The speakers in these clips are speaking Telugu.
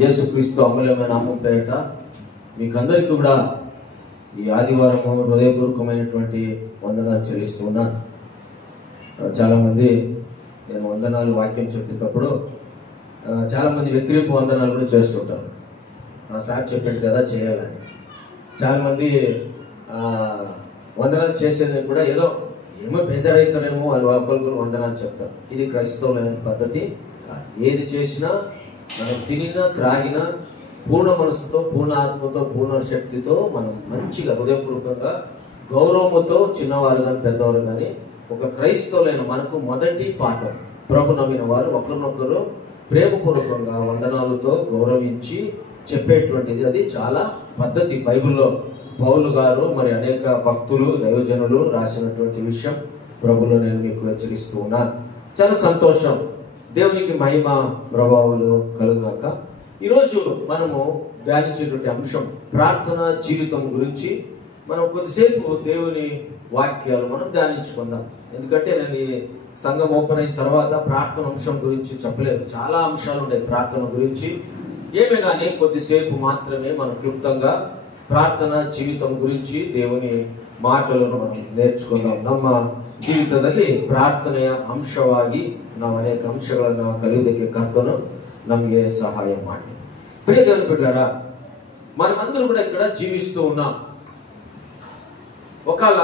యేసుక్రీస్తు అమూల్యమైన నామం పేరిట మీకందరికీ కూడా ఈ ఆదివారము హృదయపూర్వకమైనటువంటి వందనాలు చెల్లిస్తున్నాను. చాలామంది నేను వందనాలు వాక్యం చెప్పేటప్పుడు చాలామంది వ్యతిరేక వందనాలు కూడా చేస్తుంటారు. సార్ చెప్పాడు కదా చేయాలని. చాలామంది వందనాలు చేసేది కూడా ఏమో బేజారైతారేమో వాళ్ళు ఒకరు వందనాలు చెప్తారు. ఇది క్రైస్తవులైన పద్ధతి కాదు. ఏది చేసినా మనం తినినా త్రాగినా పూర్ణ మనసుతో, పూర్ణ ఆత్మతో, పూర్ణ శక్తితో మనం మంచిగా హృదయపూర్వకంగా గౌరవముతో చిన్నవారు కానీ పెద్దవారు కానీ ఒక క్రైస్తవులైన మనకు మొదటి పాఠం, ప్రభు నమ్మిన వారు ఒకరినొకరు ప్రేమపూర్వకంగా వందనాలతో గౌరవించి చెప్పేటువంటిది. అది చాలా పద్ధతి. బైబిల్లో పౌలు గారు మరి అనేక భక్తులు దైవజనులు రాసినటువంటి విషయం ప్రభులో నేను మీకు హెచ్చరిస్తూ ఉన్నాను. చాలా సంతోషం. దేవునికి మహిమ ప్రభావాలు కలుగాక. ఈరోజు మనము ధ్యానించేటువంటి అంశం ప్రార్థన జీవితం గురించి మనం కొద్దిసేపు దేవుని వాక్యాలు మనం ధ్యానించుకుందాం. ఎందుకంటే నేను ఈ సంఘం ఓపెన్ అయిన తర్వాత ప్రార్థన అంశం గురించి చెప్పలేదు. చాలా అంశాలు ఉన్నాయి ప్రార్థన గురించి. ఏమే కానీ కొద్దిసేపు మాత్రమే మనం క్లుప్తంగా ప్రార్థన జీవితం ಗುరించి దేవుని ಮಾತುಗಳನ್ನು మనం నేర్చుకుందాం. ನಮ್ಮ ಜೀವಿತದಲ್ಲಿ ಪ್ರಾರ್ಥನೆಯ ಅಂಶವಾಗಿ ನಾವು ಅನೇಕ ಅಂಶಗಳನ್ನು ಕಲಿಯುವುದಕ್ಕೆ ಕರ್ತನು ನಮಗೆ ಸಹಾಯ ಮಾಡಿ. ప్రియ దేవుని బిడ్డలారా, మనమందరూ కూడా ఇక్కడ జీవిస్తూ ఉన్నాం. ఒకవేళ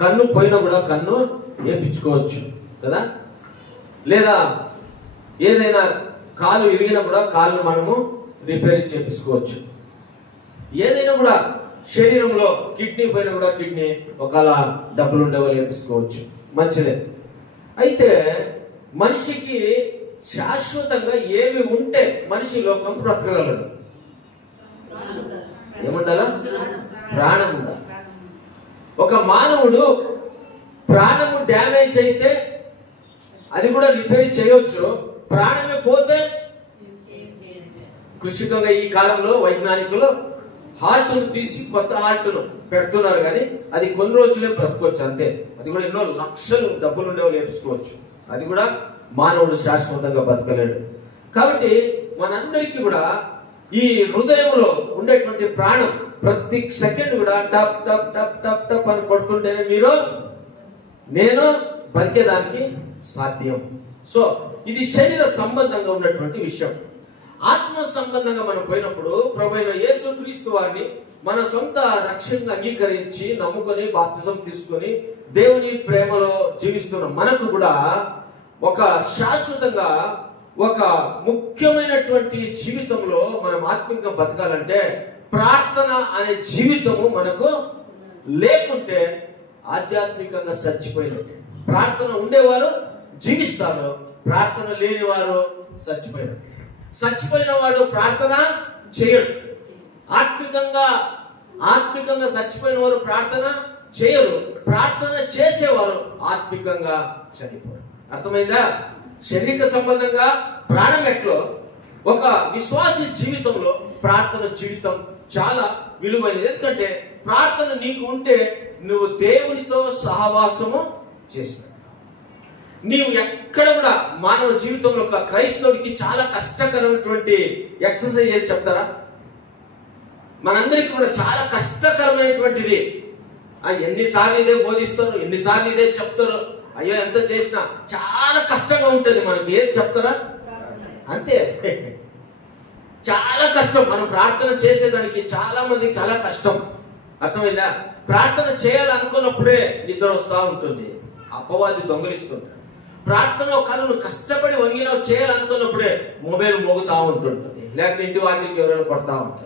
కన్ను పోయినా కూడా కన్ను వేయించుకోవచ్చు కదా, లేదా ఏదైనా కాలు ఇరిగినా కూడా కాళ్ళు మనము రిపేర్ చేపించుకోవచ్చు. ఏదైనా కూడా శరీరంలో కిడ్నీ పోయినా కూడా కిడ్నీ ఒకవేళ డబ్బులు ఉండేవాళ్ళు వేపించుకోవచ్చు, మంచిదే. అయితే మనిషికి శాశ్వతంగా ఏమి ఉంటే మనిషి లోకం బ్రతకగలడు? ఏముండాలా? ప్రాణం ఉండాలి. ఒక మానవుడు ప్రాణము డ్యామేజ్ అయితే అది కూడా రిపేర్ చేయవచ్చు. ప్రాణమే పోతే కృషికంగా ఈ కాలంలో వైజ్ఞానికులు హార్ట్ను తీసి కొత్త హార్ట్ను పెడుతున్నారు, కానీ అది కొన్ని రోజులే బ్రతకొచ్చు అంతే. అది కూడా ఎన్నో లక్షలు డబ్బులు ఉండేవాళ్ళు వేపించుకోవచ్చు. అది కూడా మానవుడు శాశ్వతంగా బతకలేడు. కాబట్టి మనందరికీ కూడా ఈ హృదయంలో ఉండేటువంటి ప్రాణం ప్రతి సెకండ్ కూడా టప్ టప్ టప్ టప్ టప్ అని కొడుతుంటేనే మీరు నేను బతికేదానికి సాధ్యం. సో ఇది శరీర సంబంధంగా ఉన్నటువంటి విషయం. ఆత్మ సంబంధంగా మనం పోయినప్పుడు ప్రభువైన యేసుక్రీస్తు వారిని మన సొంత రక్షణగా అంగీకరించి నమ్ముకొని బాప్తిజం తీసుకొని దేవుని ప్రేమలో జీవిస్తున్న మనకు కూడా ఒక శాశ్వతంగా ఒక ముఖ్యమైనటువంటి జీవితంలో మనం ఆత్మీయంగా బతకాలంటే ప్రార్థన అనే జీవితము మనకు లేకుంటే ఆధ్యాత్మికంగా చచ్చిపోయినట్టే. ప్రార్థన ఉండేవారు జీవిస్తారు, ప్రార్థన లేని వారు చచ్చిపోయినట్టే. చచ్చిపోయిన వాడు ప్రార్థన చేయడు. ఆత్మికంగా చచ్చిపోయిన వారు ప్రార్థన చేయరు. ప్రార్థన చేసేవారు ఆత్మికంగా చనిపోరు. అర్థమైందా? శారీరక సంబంధంగా ప్రాణం ఎట్లో ఒక విశ్వాస జీవితంలో ప్రార్థన జీవితం చాలా విలువైనది. ఎందుకంటే ప్రార్థన నీకు ఉంటే నువ్వు దేవునితో సహవాసము చేసినావు. నీవు ఎక్కడ కూడా మానవ జీవితంలో ఒక క్రైస్తవుడికి చాలా కష్టకరమైనటువంటి ఎక్సర్సైజ్ ఏది చెప్తారా? మనందరికీ కూడా చాలా కష్టకరమైనటువంటిది. ఎన్నిసార్లు ఇదే బోధిస్తారు, ఎన్నిసార్లు ఇదే చెప్తారు, అయ్యో ఎంత చేసినా చాలా కష్టంగా ఉంటుంది. మనకి ఏది చెప్తారా? అంతే, చాలా కష్టం. మనం ప్రార్థన చేసేదానికి చాలా మందికి చాలా కష్టం. అర్థమైందా? ప్రార్థన చేయాలనుకున్నప్పుడే నిద్ర వస్తూ ఉంటుంది, అపవాది దొంగలిస్తుంటాడు. ప్రార్థన ఒకవేళ నువ్వు కష్టపడి వంగినావు చేయాలనుకున్నప్పుడే మొబైల్ మోగుతూ ఉంటుంటుంది, లేకపోతే ఇంటి వాటికి ఎవరైనా పడతా ఉంటారు.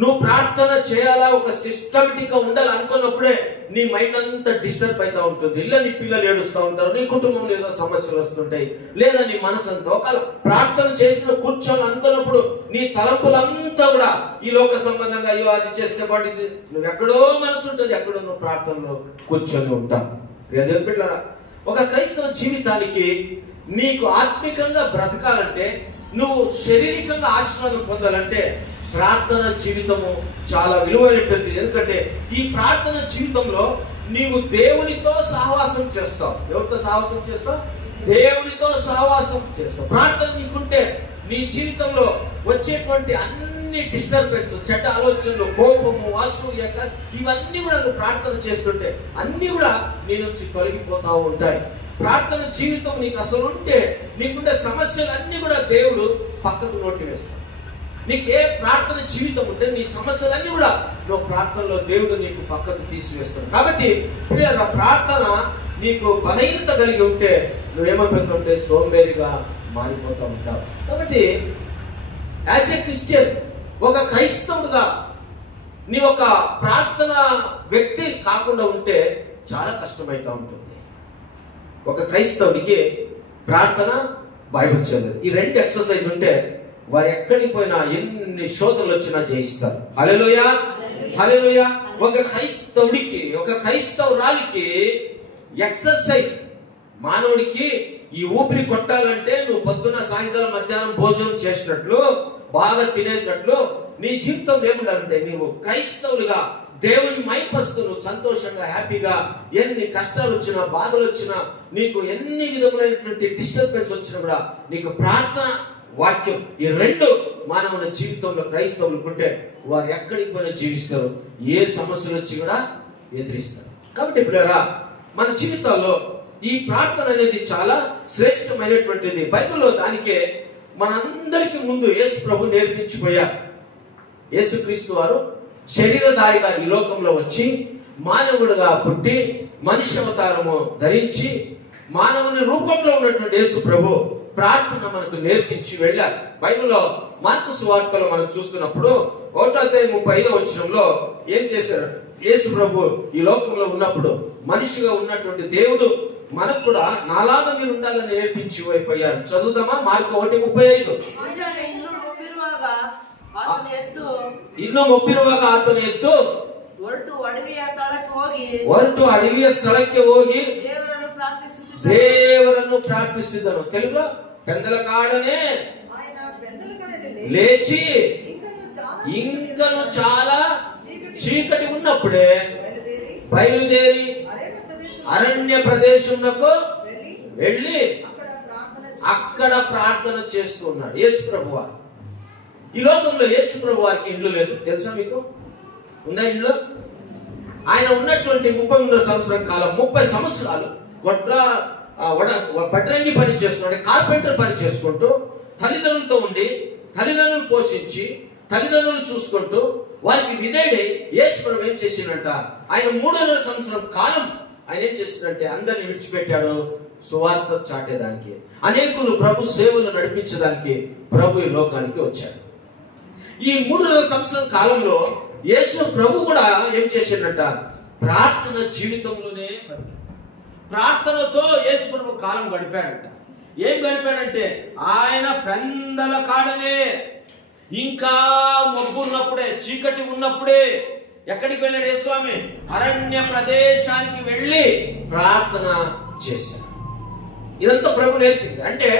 నువ్వు ప్రార్థన చేయాలా, ఒక సిస్టమేటిక్ గా ఉండాలి అనుకున్నప్పుడే నీ మైండ్ అంతా డిస్టర్బ్ అవుతూ ఉంటుంది. ఇలా నీ పిల్లలు ఏడుస్తూ ఉంటారు, నీ కుటుంబంలో ఏదో సమస్యలు వస్తుంటాయి, లేదా నీ మనసు అంతా ఒకవేళ ప్రార్థన చేసిన కూర్చొని అనుకున్నప్పుడు నీ తలంపులంతా కూడా ఈ లోక సంబంధంగా అయ్యో అది చేస్తే పాటు ఇది, నువ్వు ఎక్కడో మనసు ఉంటుంది, ఎక్కడో నువ్వు ప్రార్థనలో కూర్చొని ఉంటావు. పిల్లరా, ఒక క్రైస్తవ జీవితానికి నీకు ఆత్మికంగా బ్రతకాలంటే, నువ్వు శారీరకంగా ఆశీర్వాదం పొందాలంటే ప్రార్థన జీవితము చాలా విలువైనటువంటి. ఎందుకంటే ఈ ప్రార్థన జీవితంలో నీవు దేవునితో సహవాసం చేస్తావు. ఎవరితో సహవాసం చేస్తావు? దేవునితో సహవాసం చేస్తావు. ప్రార్థన నీకుంటే నీ జీవితంలో వచ్చేటువంటి అన్ని డిస్టర్బెన్స్, చెడ్డ ఆలోచనలు, కోపము, అసూయ, ఇవన్నీ కూడా నువ్వు ప్రార్థన చేస్తుంటే అన్ని కూడా నీ నుంచి తొలగిపోతా ఉంటాయి. ప్రార్థన జీవితం నీకు అసలు ఉంటే నీకుండే సమస్యలు అన్ని కూడా దేవుడు పక్కకు నోటి వేస్తాడు. నీకు ఏ ప్రార్థన జీవితం ఉంటే నీ సమస్యలన్నీ కూడా నువ్వు ప్రార్థనలో దేవుడు నీకు పక్కకు తీసివేస్తాడు. కాబట్టి ప్రార్థన నీకు బలహీనత కలిగి ఉంటే నువ్వేమైపోతుంటే సోంబేరిగా మారిపోతూ ఉంటావు. కాబట్టి యాజ్ ఏ క్రిస్టియన్, ఒక క్రైస్తవుడుగా నీ ఒక ప్రార్థన వ్యక్తి కాకుండా ఉంటే చాలా కష్టమైతా ఉంటుంది. ఒక క్రైస్తవుడికి ప్రార్థన, బైబిల్ చదువు, ఈ రెండు ఎక్సర్సైజ్ ఉంటే వారు ఎక్కడికి పోయినా ఎన్ని శోధనలు వచ్చినా జయిస్తారు. హల్లెలూయా, హల్లెలూయా. ఒక క్రైస్తవుడికి, ఒక క్రైస్తవురాలికి ఎక్సర్సైజ్, మానవుడికి ఈ ఊపిరి కొట్టాలంటే నువ్వు పొద్దున, సాయంత్రం, మధ్యాహ్నం భోజనం చేసినట్లు, బాగా తినేటట్లు నీ జీవితం ఏముండాలంటే నీవు క్రైస్తవులుగా దేవుని మైపరుస్తూ నువ్వు సంతోషంగా, హ్యాపీగా, ఎన్ని కష్టాలు వచ్చినా, బాధలు వచ్చినా, నీకు ఎన్ని విధములైనటువంటి డిస్టర్బెన్స్ వచ్చినా కూడా నీకు ప్రార్థన, వాక్యం, ఈ రెండు మానవుల జీవితంలో క్రైస్తవులకు ఉంటే వారు ఎక్కడికి పోయినా జీవిస్తారు. ఏ సమస్యలు వచ్చి కూడా ఎదిరిస్తారు. కాబట్టి పిల్లరా, మన జీవితాల్లో ఈ ప్రార్థన అనేది చాలా శ్రేష్టమైనటువంటిది. బైబిల్లో దానికే మనందరికి ముందు యేసు ప్రభు నేర్పించిపోయారు. యేసుక్రీస్తు వారు శరీరధారిగా ఈ లోకంలో వచ్చి మానవుడిగా పుట్టి మనిషి అవతారము ధరించి మానవుని రూపంలో ఉన్నటువంటి యేసు ప్రభు ప్రార్థన మనకు నేర్పించి వెళ్ళారు. బైబిల్లో మార్కు సువార్తలో మనం చూస్తున్నప్పుడు 1:35 వచనంలో ఏం చేశారు? యేసు ప్రభు ఈ లోకంలో ఉన్నప్పుడు మనిషిగా ఉన్నటువంటి దేవుడు మనకు కూడా నాలాగా మీరు ఉండాలని నేర్పించి పోయారు. చదువుదామా? మార్కు 1:35. ಇನ್ನು ಮೊಬ್ಬಿರುವಾಗ ಆತನ ಎದ್ದು ಹೊರಟು ಅಡವಿಯ ಸ್ಥಳಕ್ಕೆ ಹೋಗಿ ದೇವರನ್ನು ಪ್ರಾರ್ಥಿಸುತ್ತಿದ್ದನು. తెలుగులో పెందలకాడనే లేచి ఇంకను చాలా చీకటి ఉన్నప్పుడే బయలుదేరి అరణ్య ప్రదేశమునకు వెళ్ళి అక్కడ ప్రార్థన చేస్తున్నాడు యేసు ప్రభువారు. ఈ లోకంలో యేసు ప్రభు వారికి ఇల్లు లేదు, తెలుసా మీకు? ఉందా ఇల్లు? ఆయన ఉన్నటువంటి 33 సంవత్సరం కాలం, 30 సంవత్సరాలు పట్టరంగి పని చేస్తున్నాడు, కార్పెంటర్ పని చేసుకుంటూ తల్లిదండ్రులతో ఉండి, తల్లిదండ్రులు పోషించి, తల్లిదండ్రులు చూసుకుంటూ వారికి విధేయుడై యేసు ప్రభు ఏం చేసినట్ట, ఆయన 3.5 సంవత్సరం కాలం ఆయన ఏం చేసినట్టే అందరిని విడిచిపెట్టాడు సువార్త చాటేదానికి, అనేకులు ప్రభు సేవలు నడిపించడానికి ప్రభు ఈ లోకానికి వచ్చాడు. ఈ 3.5 సంవత్సరం కాలంలో యేసు ప్రభు కూడా ఏం చేసిండట, ప్రార్థన జీవితంలోనే ప్రార్థనతో యేసు ప్రభు కాలం గడిపాడంట. ఏం గడిపాడంటే ఆయన పెందల కాడనే, ఇంకా మబ్బు ఉన్నప్పుడే, చీకటి ఉన్నప్పుడే ఎక్కడికి వెళ్ళాడు యేసు స్వామి? అరణ్య ప్రదేశానికి వెళ్ళి ప్రార్థన చేశాడు. ఇదంతా ప్రభు నేర్పింది. అంటే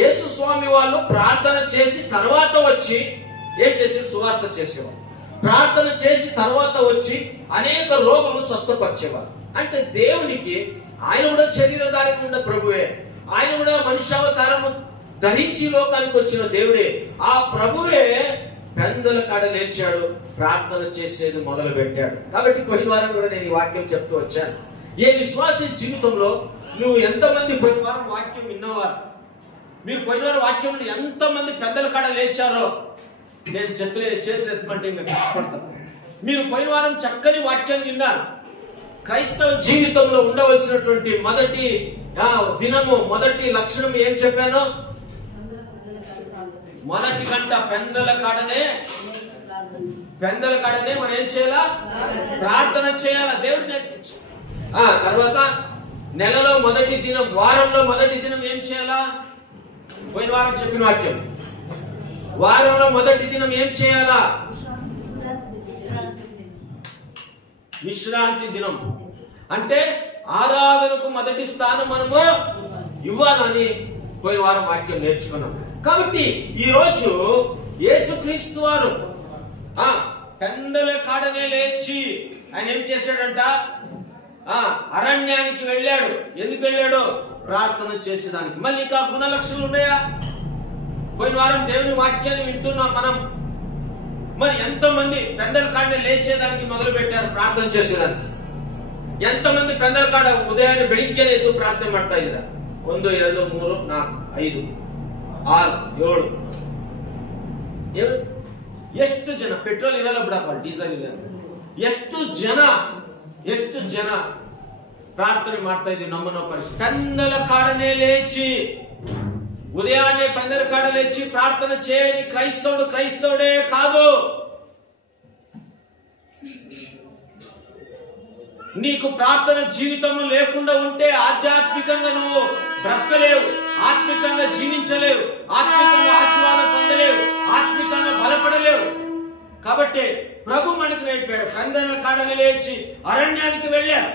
యేసు స్వామి వాళ్ళు ప్రార్థన చేసి తర్వాత వచ్చి ఏం చేసి సువార్త చేసేవారు. ప్రార్థన చేసి తర్వాత వచ్చి అనేక రోగులు స్వస్థపరిచేవారు. అంటే దేవునికి ఆయన కూడా శరీరధారిగా ఉన్న ప్రభువే, ఆయన కూడా మనుష్యావతారము ధరించి లోకానికి వచ్చిన దేవుడే. ఆ ప్రభువే పెందల కాడ లేచాడు, ప్రార్థన చేసేది మొదలు పెట్టాడు. కాబట్టి పోయిన వారం కూడా నేను ఈ వాక్యం చెప్తూ వచ్చాను. ఏ విశ్వాస జీవితంలో నువ్వు ఎంతమంది పోయిన వారం వాక్యం విన్నవారు? మీరు పోయిన వారం వాక్యం ఎంతమంది పెద్దల కాడ లేచారో నేను చేతులు ఎత్తమంటే ఇంకా కష్టపడతాను. మీరు పోయిన వారం చక్కని వాక్యాన్ని విన్నారు. క్రైస్తవ జీవితంలో ఉండవలసినటువంటి మొదటి దినము, మొదటి లక్షణం ఏం చెప్పాను? మొదటి గంట పెందల కాడనే మనం ఏం చేయాలా? ప్రార్థన చేయాలా, దేవుడు నేర్పించు. తర్వాత నెలలో మొదటి దినం, వారంలో మొదటి దినం ఏం చేయాలా? పోయిన వారం చెప్పిన వాక్యం. వారంలో మొదటి దినం ఏం చేయాలా? విశ్రాంతి దినం. అంటే ఆరాధనకు మొదటి స్థానం మనము ఇవ్వాలని పోయిన వారం వాక్యం నేర్చుకున్నాం. కాబట్టి ఈ రోజు యేసుక్రీస్తు వారు పెందల కాడనే లేచి ఆయన ఏం చేశాడంట? అరణ్యానికి వెళ్ళాడు. ఎందుకు వెళ్ళాడు? ప్రార్థన చేసేదానికి. మళ్ళీ ఇంకా గుణ లక్షణాలు ఉన్నాయా? పోయిన వారం దేవుని వాక్యాన్ని వింటున్నాం మనం. మరి ఎంతమంది పెందల కాడనే లేచేదానికి మొదలు పెట్టారు ప్రార్థన చేసేదానికి? ఎంతమంది పెందల ಕಾಡ ಉದಯಾನ್ನೇ ಬೆಳಿಗ್ಗೆ ಎದ್ದು ಪ್ರಾರ್ಥನೆ ಮಾಡ್ತಾ ಇದ್ದೀರಾ? 1 2 3 4 5 6 7 ಎಷ್ಟು ಜನ? ಪೆಟ್ರೋಲ್ ಇರಲ್ಲ ಬಿಡಪ್ಪ, ಡೀಸೆಲ್ ಇಲ್ಲ. ಎಷ್ಟು ಜನ ಪ್ರಾರ್ಥನೆ ಮಾಡ್ತಾ ಇದ್ದೀವಿ? ನಮ್ಮನ್ನ ಪರಿಸ್ಥಿತಿ పెందల కాడనే లేచి ఉదయాన్నే పెందల కాడ లేచి ప్రార్థన చేయని క్రైస్తవుడే కాదు. నీకు ప్రార్థన జీవితం లేకుండా ఉంటే ఆధ్యాత్మికంగా నువ్వు బ్రతకలేవు, ఆత్మికంగా జీవించలేవు, ఆత్మికంగా ఆశీర్వాదం పొందలేవు, ఆత్మికంగా బలపడలేవు. కాబట్టి ప్రభు మనకు నేర్పాడు, పెందల కాడనే లేచి అరణ్యానికి వెళ్ళాడు.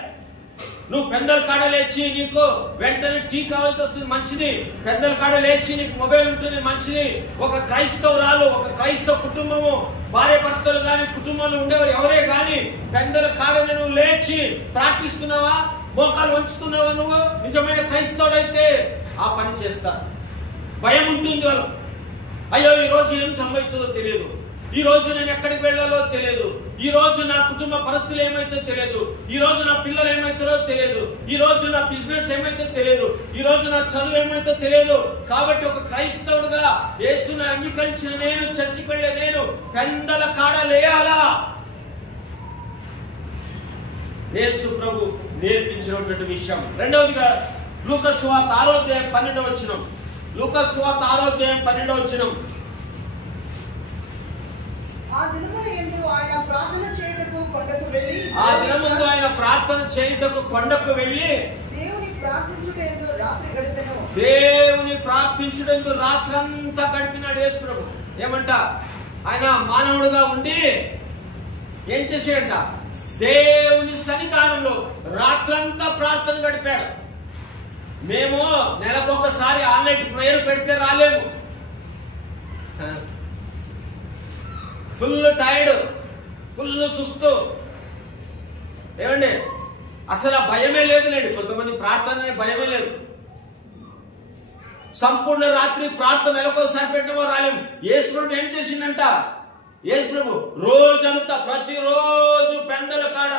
నువ్వు పెందల కాడ లేచి నీకు వెంటనే టీ కావాల్సి వస్తుంది, మంచిది. పెందల కాడ లేచి నీకు మొబైల్ ఉంటుంది, మంచిది. ఒక క్రైస్తవురాలు, ఒక క్రైస్తవ కుటుంబము, భార్య భర్తలు గాని కుటుంబంలో ఉండేవారు ఎవరే గాని పెందల కాడని నువ్వు లేచి ప్రార్థిస్తున్నావా? మోకాలు వంచుతున్నావా? నువ్వు నిజమైన క్రైస్తవుడైతే ఆ పని చేస్తా. భయం ఉంటుంది వాళ్ళు. అయ్యో ఈ రోజు ఏం సంభవిస్తుందో తెలియదు, ఈ రోజు నేను ఎక్కడికి వెళ్ళాలో తెలియదు, ఈ రోజు నా కుటుంబ పరిస్థితులు ఏమైతే తెలియదు, ఈ రోజు నా పిల్లలు ఏమైతారో తెలియదు, ఈ రోజు నా బిజినెస్ ఏమైతే తెలియదు, ఈ రోజు నా చదువు ఏమైతే తెలియదు. కాబట్టి ఒక క్రైస్తవుడుగా యేసుని అంగీకరించిన నేను, చర్చికి వెళ్ళే నేను పెందల కాడ లేయాలా? యేసు ప్రభు నేర్పించినటువంటి విషయం. రెండవదిగా లూకాసు సువార్త 6వ అధ్యాయం 12వ వచనం. లూకాసు సువార్త 6వ అధ్యాయం 12వ వచనం. ఆ దినమందు ఆయన ప్రార్థన చేయుటకు కొండకు వెళ్ళి దేవుని ప్రార్థించుటకు రాత్రంతా గడిపినాడు యేసు ప్రభు. ఏమంట? ఆయన మానవుడుగా ఉండి ఏం చేసాడంట? దేవుని సన్నిధానంలో రాత్రంతా ప్రార్థన గడిపాడు. మేము నెలకొకసారి ఆన్లైన్ ప్రేయర్ పెడితే రాలేము, ఫుల్ టైర్డ్, ఫుల్ సుస్తు. ఏమండి అసలు ఆ భయమే లేదులేండి. కొంతమంది ప్రార్థన భయమే లేదు. సంపూర్ణ రాత్రి ప్రార్థన నెలకోసారి పెట్టమో రాలేము. యేసు ప్రభు ఏం చేసిందంట? యేసు ప్రభు రోజంతా ప్రతిరోజు పెందల కాడ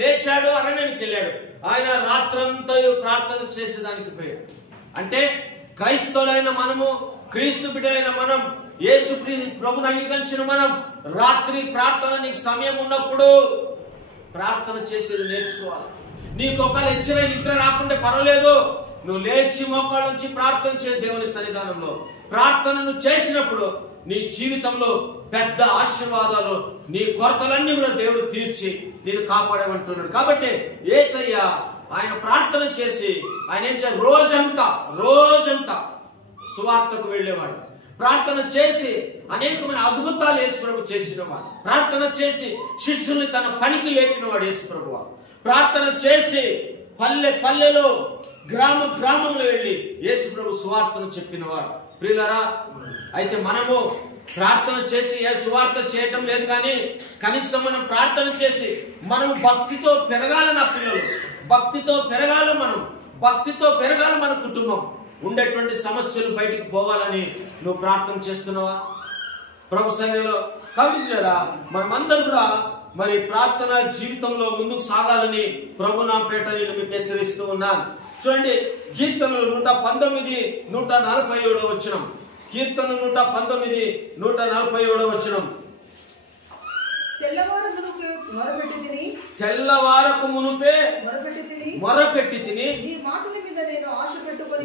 లేచాడు, అరణ్యానికి వెళ్ళాడు. ఆయన రాత్రంతా ప్రార్థన చేసేదానికి పోయాడు. అంటే క్రైస్తవులైన మనము, క్రీస్తు బిడ్డలైన మనం, యేసు ప్రభుని అంగీకరించిన మనం రాత్రి ప్రార్థన, నీకు సమయం ఉన్నప్పుడు ప్రార్థన చేసేది నేర్చుకోవాలి. నీకు ఒకవేళ ఇచ్చిన నిద్ర రాకుంటే పర్వాలేదు, నువ్వు లేచి మోకాళ్ళ నుంచి ప్రార్థన చేయ దేవుని సన్నిధానంలో. ప్రార్థనను చేసినప్పుడు నీ జీవితంలో పెద్ద ఆశీర్వాదాలు, నీ కొరతలన్నీ కూడా దేవుడు తీర్చి నేను కాపాడమంటున్నాడు. కాబట్టి యేసయ్య ఆయన ప్రార్థన చేసి ఆయన ఏం చేయాలి? రోజంతా సువార్తకు వెళ్ళేవాడు. ప్రార్థన చేసి అనేకమైన అద్భుతాలు యేసు ప్రభు చేసినవాడు. ప్రార్థన చేసి శిష్యుల్ని తన పనికి లేపినవాడు యేసు ప్రభు. ప్రార్థన చేసి పల్లెలో గ్రామంలో వెళ్ళి యేసు ప్రభు సువార్తను చెప్పినవాడు. ప్రియులారా, అయితే మనము ప్రార్థన చేసి ఏ సువార్త చేయటం లేదు, కానీ కనీసం మనం ప్రార్థన చేసి మనం భక్తితో పెరగాల. నా పిల్లలు భక్తితో పెరగాల, మనం భక్తితో పెరగాల. మన కుటుంబం ఉండేటువంటి సమస్యలు బయటికి పోవాలని నువ్వు ప్రార్థన చేస్తున్నావా ప్రభు సన్నిధిలో? కాబట్టి మనమందరూ కూడా మరి ప్రార్థన జీవితంలో ముందుకు సాగాలని ప్రభు నా పేట నేను మీకు హెచ్చరిస్తూ ఉన్నాను. చూడండి, కీర్తనలు 119 147 వచనం. కీర్తన 119 147 వచనం. తెల్లవారకు మునుపే మొరపెట్టి తిని నీ మాటల మీద నేను ఆశ పెట్టుకొని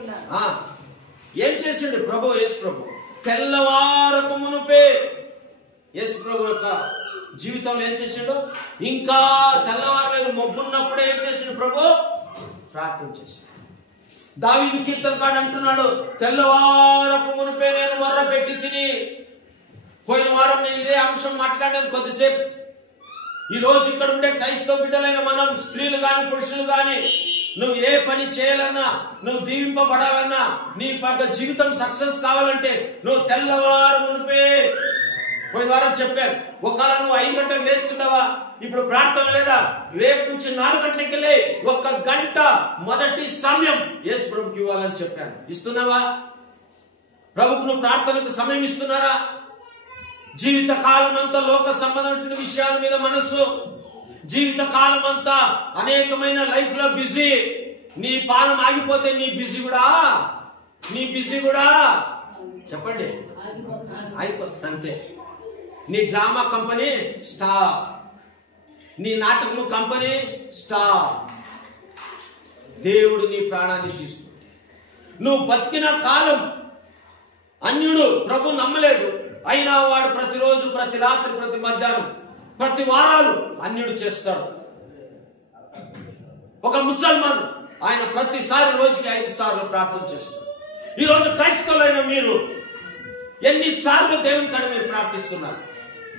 ఉన్నాను. ఏం చేసిండు ప్రభు? యేసు ప్రభు తెల్లవారకు మునుపే యేసు ప్రభు యొక్క జీవితంలో ఏం చేసిండు? ఇంకా తెల్లవారలేదు, మొబ్బున్నప్పుడే ఏం చేసిండు ప్రభు? ప్రార్థన చేసిండు. దావీదు కీర్తనకాడు అంటున్నాడు, తెల్లవారపు మునుపే నేను మొర్ర పెట్టి తిని. పోయిన వారం నేను ఇదే అంశం మాట్లాడాను కొద్దిసేపు. ఈ రోజు ఇక్కడ ఉండే క్రైస్తవ బిడ్డలైన మనం, స్త్రీలు గాని పురుషులు గాని, నువ్వు ఏ పని చేయాలన్నా, నువ్వు దీవింపబడాలన్నా, నీ జీవితం సక్సెస్ కావాలంటే నువ్వు తెల్లవారు మునిపే. పోయిన వారం చెప్పాను, ఒకవేళ నువ్వు 5 గంటలకు లేస్తున్నావా, ఇప్పుడు ప్రార్థన లేదా? రేపు నుంచి 4 గంటలకి వెళ్ళి 1 గంట మొదటి సమయం యేసు ప్రభుకి ఇవ్వాలని చెప్పాను. ఇస్తున్నావా? ప్రభుకు నువ్వు ప్రార్థనకు సమయం ఇస్తున్నారా? జీవిత కాలం అంతా లోక సంబంధమైన విషయాల మీద మనస్సు, జీవిత కాలం అంతా అనేకమైన లైఫ్ లో బిజీ. నీ పాలన ఆగిపోతే నీ బిజీ కూడా చెప్పండి అయిపోతుంది అంతే. నీ డ్రామా కంపెనీ స్టాప్, నీ నాటకము కంపెనీ స్టాప్. దేవుడు నీ ప్రాణాన్ని తీసుకు. నువ్వు బతికిన కాలం అన్యుడు ప్రభు నమ్మలేదు, అయినా వాడు ప్రతిరోజు, ప్రతి రాత్రి, ప్రతి మధ్యాహ్నం, ప్రతి వారాలు అన్యుడు చేస్తాడు. ఒక ముసల్మాన్ ఆయన ప్రతిసారి రోజుకి 5 సార్లు ప్రార్థన చేస్తారు. ఈరోజు క్రైస్తవులైన మీరు ఎన్నిసార్లు దేవుని కాడ మీరు ప్రార్థిస్తున్నారు?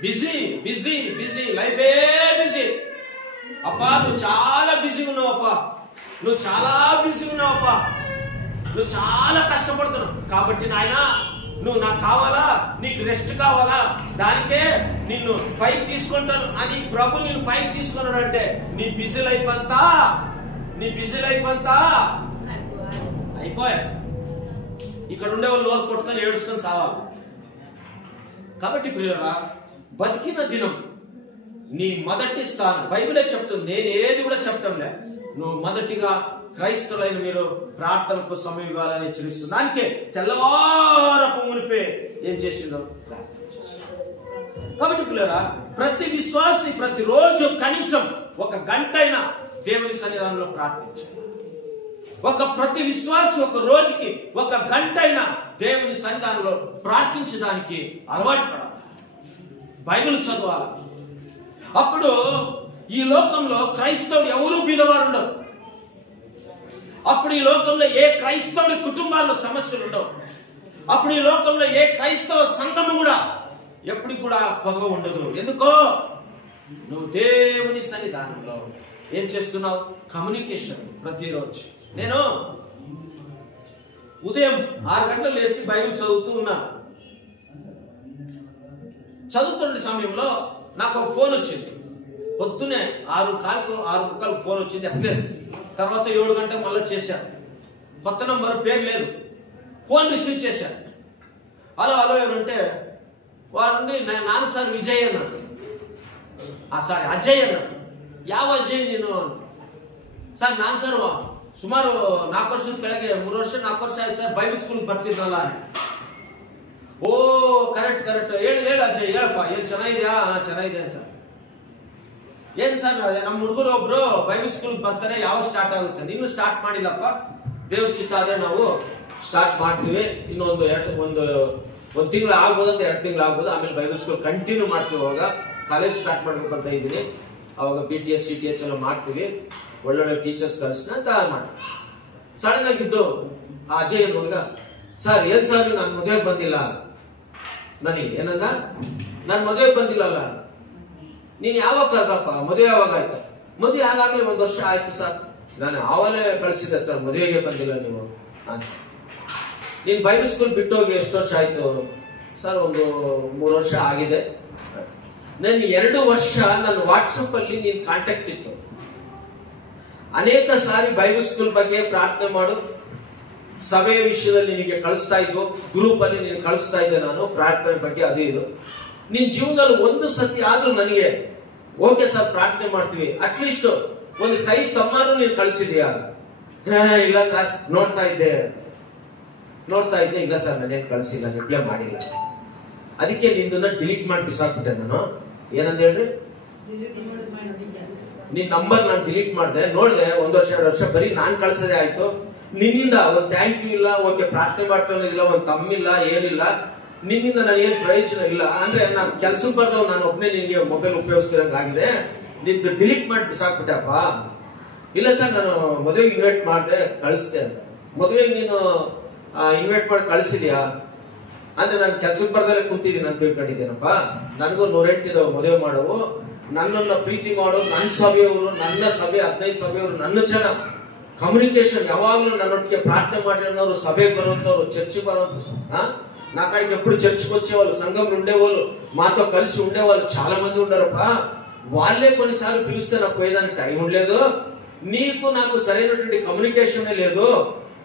బిజీ బిజీ బిజీ, లైఫే బిజీ. అప్పా నువ్వు చాలా బిజీ ఉన్నావప్పా, నువ్వు చాలా బిజీ ఉన్నావప్పా, నువ్వు చాలా కష్టపడుతున్నావు. కాబట్టి నాయనా నువ్వు నాకు కావాలా, నీకు రెస్ట్ కావాలా, దానికే నిన్ను పైకి తీసుకుంటాను అని ప్రభు నిన్ను పైకి తీసుకున్నాడు. అంటే నీ బిజీ లైఫ్ అంతా అయిపోయా. ఇక్కడ ఉండే వాళ్ళు నోరు కొట్టుకొని ఏడుచుకొని సావాలి. కాబట్టి ప్రియులారా, బతికిన దినం నీ మొదటి స్థానం బైబిలే చెప్తుంది, నేను ఏది కూడా చెప్పటం లే. నువ్వు మొదటిగా క్రైస్తవులైన మీరు ప్రార్థనకు సమయం ఇవ్వాలని హెచ్చరిస్తుంది. దానికే తెల్లవారపు మునిపే ఏం చేసిండో ప్రార్థన చేసిండు. కాబట్టి ప్రియులారా, ప్రతి విశ్వాసి ప్రతిరోజు కనీసం 1 గంట అయినా దేవుని సన్నిధానంలో ప్రార్థించాలి. ప్రతి విశ్వాసి ఒక రోజుకి 1 గంట అయినా దేవుని సన్నిధానంలో ప్రార్థించడానికి అలవాటు పడాలి, బైబిల్ చదవాలి. అప్పుడు ఈ లోకంలో క్రైస్తవుడు ఎవరు బీదవారు ఉండరు. అప్పుడు ఈ లోకంలో ఏ క్రైస్తవుడి కుటుంబాల్లో సమస్యలు ఉండవు. అప్పుడు ఈ లోకంలో ఏ క్రైస్తవ సంఘము కూడా ఎప్పుడు కూడా కొదవ ఉండదు. ఎందుకో నువ్వు దేవుని సన్నిధానంలో ఏం చేస్తున్నావు? కమ్యూనికేషన్. ప్రతిరోజు నేను ఉదయం 6 గంటలు లేచి బైబిల్ చదువుతూ ఉన్నాను. చదువుతున్న సమయంలో నాకు ఒక ఫోన్ వచ్చింది. పొద్దునే 6:15 ఫోన్ వచ్చింది, ఎత్తలేదు. తర్వాత 7 గంటలకు మళ్ళీ చేశాను. కొత్త నంబర్, పేరు లేదు. ఫోన్ రిసీవ్ చేశాను. హలో ఎవరంటే వారుండి నాన్న సార్ విజయ్ అన్నాడు. సారీ అజయ్ అన్నాడు. ಯಾವ ಅಜಯ್ ನೀನು? ಸರ್ ನಾನು ಸರ್ ಸುಮಾರು 4 ವರ್ಷದ ಕೆಳಗೆ 3 ವರ್ಷ 4 ವರ್ಷ ಆಯ್ತು ಸರ್ ಬೈಬಲ್ ಸ್ಕೂಲ್ಗೆ ಬರ್ತಿದ್ನಲ್ಲ. ಓ ಕರೆಕ್ಟ್ ಹೇಳು ಅಜಯ್, ಹೇಳಪ್ಪ, ಏನು ಚೆನ್ನಾಗಿದ್ಯಾ? ಚೆನ್ನಾಗಿದೆ ಸರ್. ಏನು ಸರ್ ನಮ್ಮ ಹುಡುಗರು ಒಬ್ರು ಬೈಬಲ್ ಸ್ಕೂಲ್ಗೆ ಬರ್ತಾರೆ, ಯಾವಾಗ ಸ್ಟಾರ್ಟ್ ಆಗುತ್ತೆ? ನೀನು ಸ್ಟಾರ್ಟ್ ಮಾಡಿಲ್ಲಪ್ಪ, ದೇವ್ರ ಚಿತ್ತ ಆದರೆ ನಾವು ಸ್ಟಾರ್ಟ್ ಮಾಡ್ತೀವಿ. ಇನ್ನೊಂದು 1 ತಿಂಗಳು ಆಗ್ಬೋದು ಅಂತ 2 ತಿಂಗಳು ಆಗ್ಬೋದು. ಆಮೇಲೆ ಬೈಬಲ್ ಸ್ಕೂಲ್ ಕಂಟಿನ್ಯೂ ಮಾಡ್ತೀವಿ. ಅವಾಗ ಕಾಲೇಜ್ ಸ್ಟಾರ್ಟ್ ಮಾಡ್ಬೇಕಂತ ಇದ್ದೀನಿ. ಅವಾಗ BTS CTH ಎಲ್ಲ ಮಾಡ್ತೀವಿ, ಒಳ್ಳೊಳ್ಳೆ ಟೀಚರ್ಸ್ ಕಳಿಸ್ನ ಅಂತ ಮಾಡಿ. ಸಡನ್ ಆಗಿದ್ದು ಆ ಅಜಯ್ ಹುಡುಗ, ಸರ್ ಏನ್ ಸರ್ ನಾನು ಮದುವೆಗೆ ಬಂದಿಲ್ಲ. ನನಗೆ ಏನಂದ, ನಾನು ಮದುವೆಗೆ ಬಂದಿಲ್ಲಲ್ಲ. ನೀನ್ ಯಾವಾಗ ಕರ್ದಪ್ಪ? ಮದುವೆ ಯಾವಾಗ ಆಯ್ತು? ಮದುವೆ ಆಗಾಗಲೇ 1 ವರ್ಷ ಆಯ್ತು ಸರ್. ನಾನು ಆವಾಗಲೇ ಕಳಿಸಿದ್ದೆ ಸರ್, ಮದುವೆಗೆ ಬಂದಿಲ್ಲ ನೀವು ಅಂತ. ನೀನ್ ಬೈಬಲ್ ಸ್ಕೂಲ್ ಬಿಟ್ಟು ಹೋಗಿ ಎಷ್ಟು ವರ್ಷ ಆಯ್ತು? ಸರ್ ಒಂದು 3 ವರ್ಷ ಆಗಿದೆ. ನನ್ 2 ವರ್ಷ ನನ್ನ ವಾಟ್ಸಪ್ ಅಲ್ಲಿ ನೀನ್ ಕಾಂಟ್ಯಾಕ್ಟ್ ಇತ್ತು. ಅನೇಕ ಸಾರಿ ಬೈಬಲ್ ಸ್ಕೂಲ್ ಬಗ್ಗೆ ಪ್ರಾರ್ಥನೆ ಮಾಡು, ಸಭೆಯ ವಿಷಯದಲ್ಲಿ ನಿನಗೆ ಕಳಿಸ್ತಾ ಇದ್ದು, ಗ್ರೂಪ್ ಅಲ್ಲಿ ನೀನು ಕಳಿಸ್ತಾ ಇದ್ದೆ ನಾನು ಪ್ರಾರ್ಥನೆ ಬಗ್ಗೆ ಅದು ಇದು. ನಿನ್ ಜೀವನದಲ್ಲಿ 1 ಸತಿ ಆದ್ರೂ ನನಗೆ ಓಕೆ ಸರ್ ಪ್ರಾರ್ಥನೆ ಮಾಡ್ತೀವಿ, ಅಟ್ಲೀಸ್ಟ್ ಒಂದು ಕೈ ತಮ್ಮನೂ ನೀನು ಕಳಿಸಿದ್ಯಾ? ಇಲ್ಲ ಸರ್ ನೋಡ್ತಾ ಇದ್ದೆ, ಇಲ್ಲ ಸರ್ ನಾನೇನು ಕಳಿಸಿಲ್ಲ, ರಿಪ್ಲೈ ಮಾಡಿಲ್ಲ. ಅದಕ್ಕೆ ನಿಂದನ್ನ ಡಿಲೀಟ್ ಮಾಡಿ ಬಿಸಾಕ್ಬಿಟ್ಟೆ ನಾನು. ಏನಂದ ಹೇಳ್ರಿ? ನಿನ್ ನಂಬರ್ ನಾನು ಡಿಲೀಟ್ ಮಾಡಿದೆ. ನೋಡಿದೆ 1 ವರ್ಷ 2 ವರ್ಷ ಬರೀ ನಾನ್ ಕಳ್ಸದೆ ಆಯ್ತು. ನಿನ್ನಿಂದ ಒಂದು ಥ್ಯಾಂಕ್ ಯು ಇಲ್ಲ, ಓಕೆ ಪ್ರಾರ್ಥನೆ ಮಾಡ್ತಾನಿಲ್ಲ, ಒಂದು ತಮ್ಮಿಲ್ಲ, ಏನಿಲ್ಲ. ನಿನ್ನಿಂದ ನಾನು ಏನ್ ಪ್ರಯೋಜನ ಇಲ್ಲ. ಅಂದ್ರೆ ನಾನು ಕೆಲ್ಸಕ್ಕೆ ಬರ್ದವ್ ನಾನು ಒಬ್ಬನೇ ನಿನ್ಗೆ ಮೊಬೈಲ್ ಉಪಯೋಗಿಸ್ತಿರಂಗಾಗಿದೆ, ನಿಂದು ಡಿಲೀಟ್ ಮಾಡಿ ಬಿಸಾಕ್ಬಿಟ್ಟಪ್ಪ. ಇಲ್ಲ ಸರ್ ನಾನು ಮದುವೆಗೆ ಇನ್ವೈಟ್ ಮಾಡಿದೆ ಕಳಿಸ್ದೆ ಅಂತ. ಮದುವೆಗೆ ನೀನು ಇನ್ವೈಟ್ ಮಾಡಿ ಕಳಿಸಿದ್ಯಾ ಅಂದ್ರೆ ನಾನು ಕೆಲ್ಸಕ್ಕೆ ಬರ್ದಲ್ಲೇ ಕುಂತಿದ್ದೀನಿ ಅಂತ ತಿಳ್ಕೊಂಡಿದ್ದೇನಪ್ಪ. ನನಗೂ 108 ಇದಾವೆ ಮದುವೆ ಮಾಡೋವು, ನನ್ನನ್ನ ಪ್ರೀತಿ ಮಾಡೋರು, ನನ್ನ ಸಭೆಯವರು, ನನ್ನ ಸಭೆ 15 ಸಭೆಯವರು, ನನ್ನ ಜನ ಕಮ್ಯುನಿಕೇಶನ್ ಯಾವಾಗ್ಲೂ నన్నొట్టిಗೆ ప్రార్థన మాట్లాడినವರು, సభకు బరువంతోరు, చర్చి బరువంతోరు. నాకాడికి ఎప్పుడు చర్చికి వచ్చేవాళ్ళు, సంఘంలో ఉండేవాళ్ళు, మాతో కలిసి ఉండేవాళ్ళు చాలా మంది ఉండారప్ప. వాళ్ళే కొన్నిసార్లు పిలిస్తే నాకు పోయేదానికి టైం ఉండలేదు, నీకు నాకు సరైనటువంటి కమ్యూనికేషనే లేదు,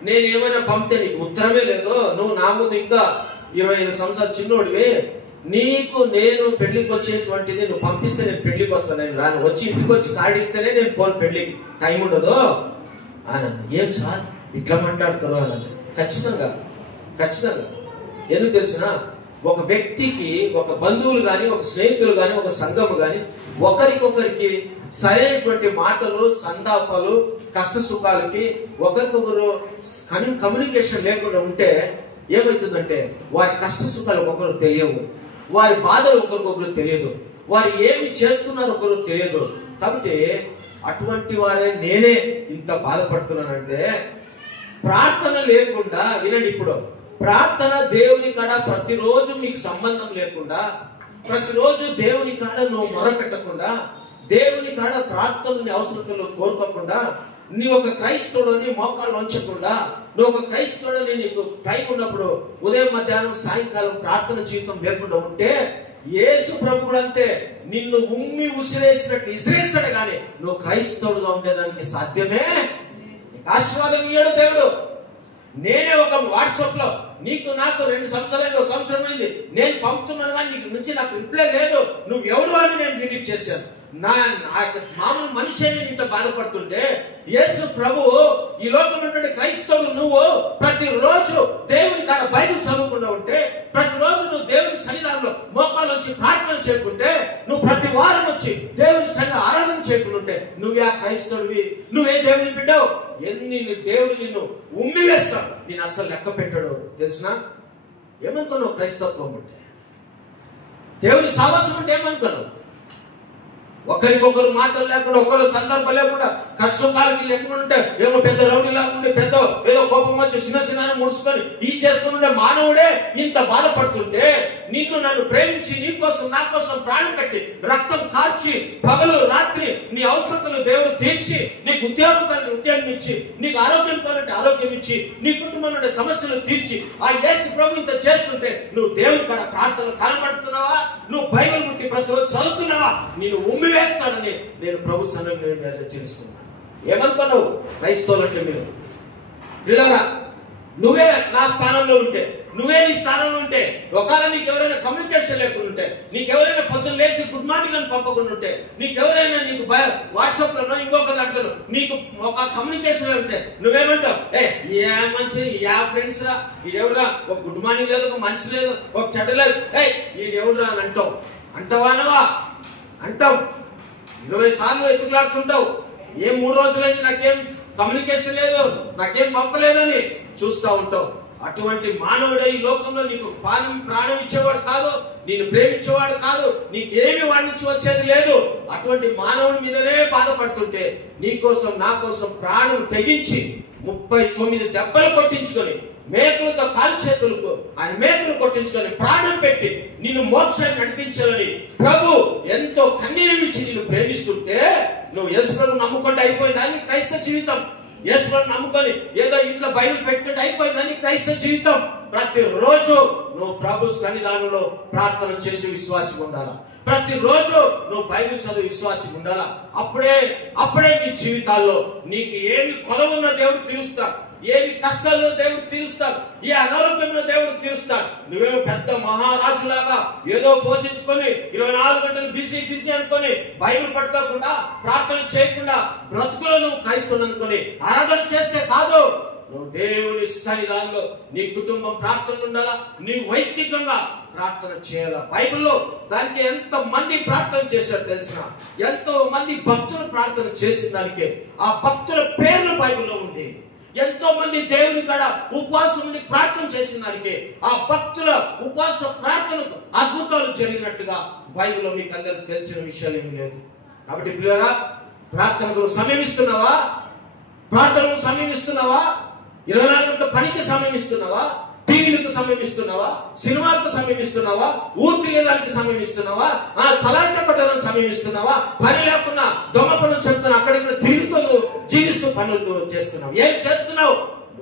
నేను ఏమైనా పంపితే నీకు ఉత్తరమే లేదు, నువ్వు నా ముందు ఇంకా 25 సంవత్సరాలు చిన్నోడివి, నీకు నేను పెళ్లికి వచ్చేటువంటిది నువ్వు పంపిస్తే నేను పెళ్లికి వస్తాను, నేను రాను, వచ్చి ఇంటికి వచ్చి కాడిస్తేనే నేను పోను, పెళ్లికి టైం ఉండదు అని. ఏం సార్ ఇట్లా మాట్లాడతారు అని. ఖచ్చితంగా ఎందుకు తెలిసిన, ఒక వ్యక్తికి ఒక బంధువులు కానీ, ఒక స్నేహితులు కానీ, ఒక సంఘము కానీ ఒకరికొకరికి సరైనటువంటి మాటలు, సంతాపాలు, కష్ట సుఖాలకి ఒకరికొకరు కమ్యూనికేషన్ లేకుండా ఉంటే ఏమవుతుందంటే వారి కష్ట సుఖాలు ఒకరు తెలియవు, వారి బాధలు ఒకరికొకరు తెలియదు, వారు ఏమి చేస్తున్నారో ఒకరు తెలియదు. కాబట్టి అటువంటి వారే నేనే ఇంత బాధపడుతున్నానంటే ప్రార్థన లేకుండా, వినండి ఇప్పుడు, ప్రార్థన దేవుని కాడ ప్రతిరోజు మీకు సంబంధం లేకుండా, ప్రతిరోజు దేవుని కాడ నువ్వు మొరపెట్టకుండా, దేవుని కాడ ప్రార్థనని అవసరతలు కోరుకోకుండా, నీ ఒక క్రైస్తవుడిని మోకాళ్ళు ఉంచకుండా, నువ్వు ఒక క్రైస్తవుడిని నీకు టైం ఉన్నప్పుడు ఉదయం మధ్యాహ్నం సాయంకాలం ప్రార్థన జీవితం లేకుండా ఉంటే యేసు ప్రభువు అంతే నిన్ను ఉమ్మి ఉసిరేసినట్టు ఇసిరేస్తాడు, కానీ నువ్వు క్రైస్తవుడుగా ఉండేదానికి సాధ్యమే. నీకు ఆశీర్వాదం ఇయ్యాడు దేవుడు. నేనే ఒక వాట్సాప్ లో నీకు నాకు 2 సంవత్సరాలు సంవత్సరం అయింది నేను పంపుతున్నాను, కానీ నీకు నుంచి నాకు రిప్లై లేదు, నువ్వు ఎవరు అని నేను డిలీట్ చేశాను. నా మామూలు మనిషి ఇంత బాధపడుతుంటే యేసు ప్రభువు ఈ లోకంలో క్రైస్తవులు నువ్వు ప్రతిరోజు దేవుని కాడ బైబిల్ చదువుకుంటూ ఉంటే, ప్రతిరోజు నువ్వు దేవుని సన్నిధానంలో మోకాళ్ళు వచ్చి ప్రార్థన చేయకుంటే, నువ్వు ప్రతి వారం వచ్చి దేవుని సన్నిధానం ఆరాధన చేయకుంటే నువ్వే ఆ క్రైస్తవుడివి, నువ్వే దేవుని బిడ్డవు. దేవుడు నిన్ను ఉమ్మి వేస్తాడు, నేను అస్సలు లెక్క పెట్టాడు. తెలిసినా ఏమనుకున్నావు? క్రైస్తత్వం ఉంటే, దేవుని సావాసం ఉంటే ఏమనుకున్నావు? ఒకరికొకరు మాటలు లేకుండా, ఒకరు సందర్భం లేకుండా, కష్టకాలకి లేకుండా ఉంటే ఏమో పెద్ద రౌడీ లేకుండా, పెద్ద ఏదో కోపం వచ్చి చిన్న ముడుచుకొని ఈ చేసుకుని మానవుడే ఇంత బాధపడుతుంటే, నిన్ను నన్ను ప్రేమించి నీ కోసం నా కోసం ప్రాణం కట్టి రక్తం కాల్చి పగలు రాత్రి నీ అవసరతలు దేవుడు తీర్చి, నీకు ఉద్యోగం కావాలంటే ఉద్యోగం ఇచ్చి, నీకు ఆరోగ్యం కావాలంటే ఆరోగ్యం ఇచ్చి, నీ కుటుంబంలో సమస్యలు తీర్చి ఆ యేసు ప్రభు ఇంత చేస్తుంటే నువ్వు దేవుని కాడ ప్రార్థనలు కనబడుతున్నావా? నువ్వు బైబిల్ ముట్టి ప్రతిరోజు చదువుతున్నావా? నేను ఉమ్మి వేస్తాడని నేను ప్రభు సన్నిధిలో హెచ్చరిస్తున్నాను. ఏమనుకున్నావు? క్రైస్తవులు అంటే మీరు పిల్లరా, నువ్వే నా స్థానంలో ఉంటే, నువ్వే నీ స్థానంలో ఉంటే, ఒకవేళ నీకు ఎవరైనా కమ్యూనికేషన్ లేకుండా ఉంటే, నీకెవరైనా పొద్దున్న లేచి గుడ్ మార్నింగ్ అని పంపకుండా ఉంటే, నీకెవరైనా నీకు వాట్సాప్ లోనో ఇంకొక దాంట్లో నీకు ఒక కమ్యూనికేషన్ ఉంటే నువ్వేమంటావు? ఏ మంచి యా ఫ్రెండ్స్ రా, ఈడెవరా ఒక గుడ్ మార్నింగ్ లేదు, ఒక మంచి లేదు, ఒక చెడ్డ లేదు, ఈడెవడురా అని అంటావా? అంటావు. 20 సార్లు ఎత్తుకులాడుతుంటావు. 3 రోజులైంది నాకేం కమ్యూనికేషన్ లేదు, నాకేం పంపలేదని చూస్తూ ఉంటావు. అటువంటి మానవుడే ఈ లోకంలో నీకు ప్రాణం ఇచ్చేవాడు కాదు, నేను ప్రేమించేవాడు కాదు, నీకేమి వాడి నుంచి వచ్చేది లేదు. అటువంటి మానవుడి మీదనే బాధపడుతుంటే నీ కోసం నా కోసం ప్రాణం తెగించి 39 దెబ్బలు కొట్టించుకొని, మేకులతో కాలు చేతులకు ఆయన మేకులు కొట్టించుకొని ప్రాణం పెట్టి నిన్ను మోక్షాన్ని నడిపించాలని ప్రభు ఎంతో కన్నీరు ఇచ్చి నిన్ను ప్రేమిస్తుంటే, నువ్వు యేసు ప్రభువుని నమ్ముకుంటే అయిపోయిందని క్రైస్తవ జీవితం. యేసు ప్రభువుని నమ్ముకొని ఏదో ఇంట్లో బైబిల్ పెట్టుకుంటే అయిపోయిందని క్రైస్తవ జీవితం. ప్రతిరోజు నువ్వు ప్రభు సన్నిధానంలో ప్రార్థన చేసి విశ్వాసం ఉండాలా, ప్రతిరోజు నువ్వు బైబిల్ చదివి విశ్వాసం ఉండాలా. అప్పుడే నీ జీవితాల్లో నీకు ఏమి కొలవున్న దేవుడు తీరుస్తాడు, ఏమి కష్టాల్లో దేవుడు తీరుస్తాడు, ఏ అనారోగ్యంలో దేవుడు తీరుస్తాడు. నువ్వేమో పెద్ద మహారాజులాగా ఏదో పూజించుకొని 24 గంటలు బిజీ అనుకొని బైబిల్ పట్టుకోకుండా ప్రార్థన చేయకుండా బ్రతుకులో నువ్వు క్రైస్తవులు అనుకొని ఆరాధన చేస్తే కాదు. నువ్వు దేవుని సన్నిధానంలో నీ కుటుంబం ప్రార్థనలు ఉండాలా, నీ వైయక్తికంగా ప్రార్థన చేయాలా. బైబిల్లో దానికి ఎంత మంది ప్రార్థన చేశారు తెలిసిన, ఎంతో మంది భక్తులు ప్రార్థన చేసిన దానికి ఆ భక్తుల పేర్లు బైబిల్లో ఉంది. ఎంతో మంది దేవుని కాడ ఉపవాసం ఉండి ప్రార్థన చేసిన దానికి ఆ భక్తుల ఉపవాస ప్రార్థనకు అద్భుతాలు జరిగినట్లుగా బైబిల్లో మీకు అందరికి తెలిసిన విషయాలు ఏమి లేదు. కాబట్టి పిల్లరా, ప్రార్థనకు సమయం ఇస్తున్నావా? ప్రార్థనకు సమయం ఇస్తున్నావా? 24 గంటల పనికి సమయం ఇస్తున్నావా? టీవీలకు సమయం ఇస్తున్నావా? సినిమాలకు సమయం ఇస్తున్నావా? ఊరు తిరిగేదానికి సమయం ఇస్తున్నావా? తలాంట పట్టడానికి సమయం ఇస్తున్నావా? పని లేకుండా దొంగ పనులు చెప్తున్నా అక్కడ తిరుగుతూ జీవిస్తూ పనులు చేస్తున్నావు. ఏం చేస్తున్నావు?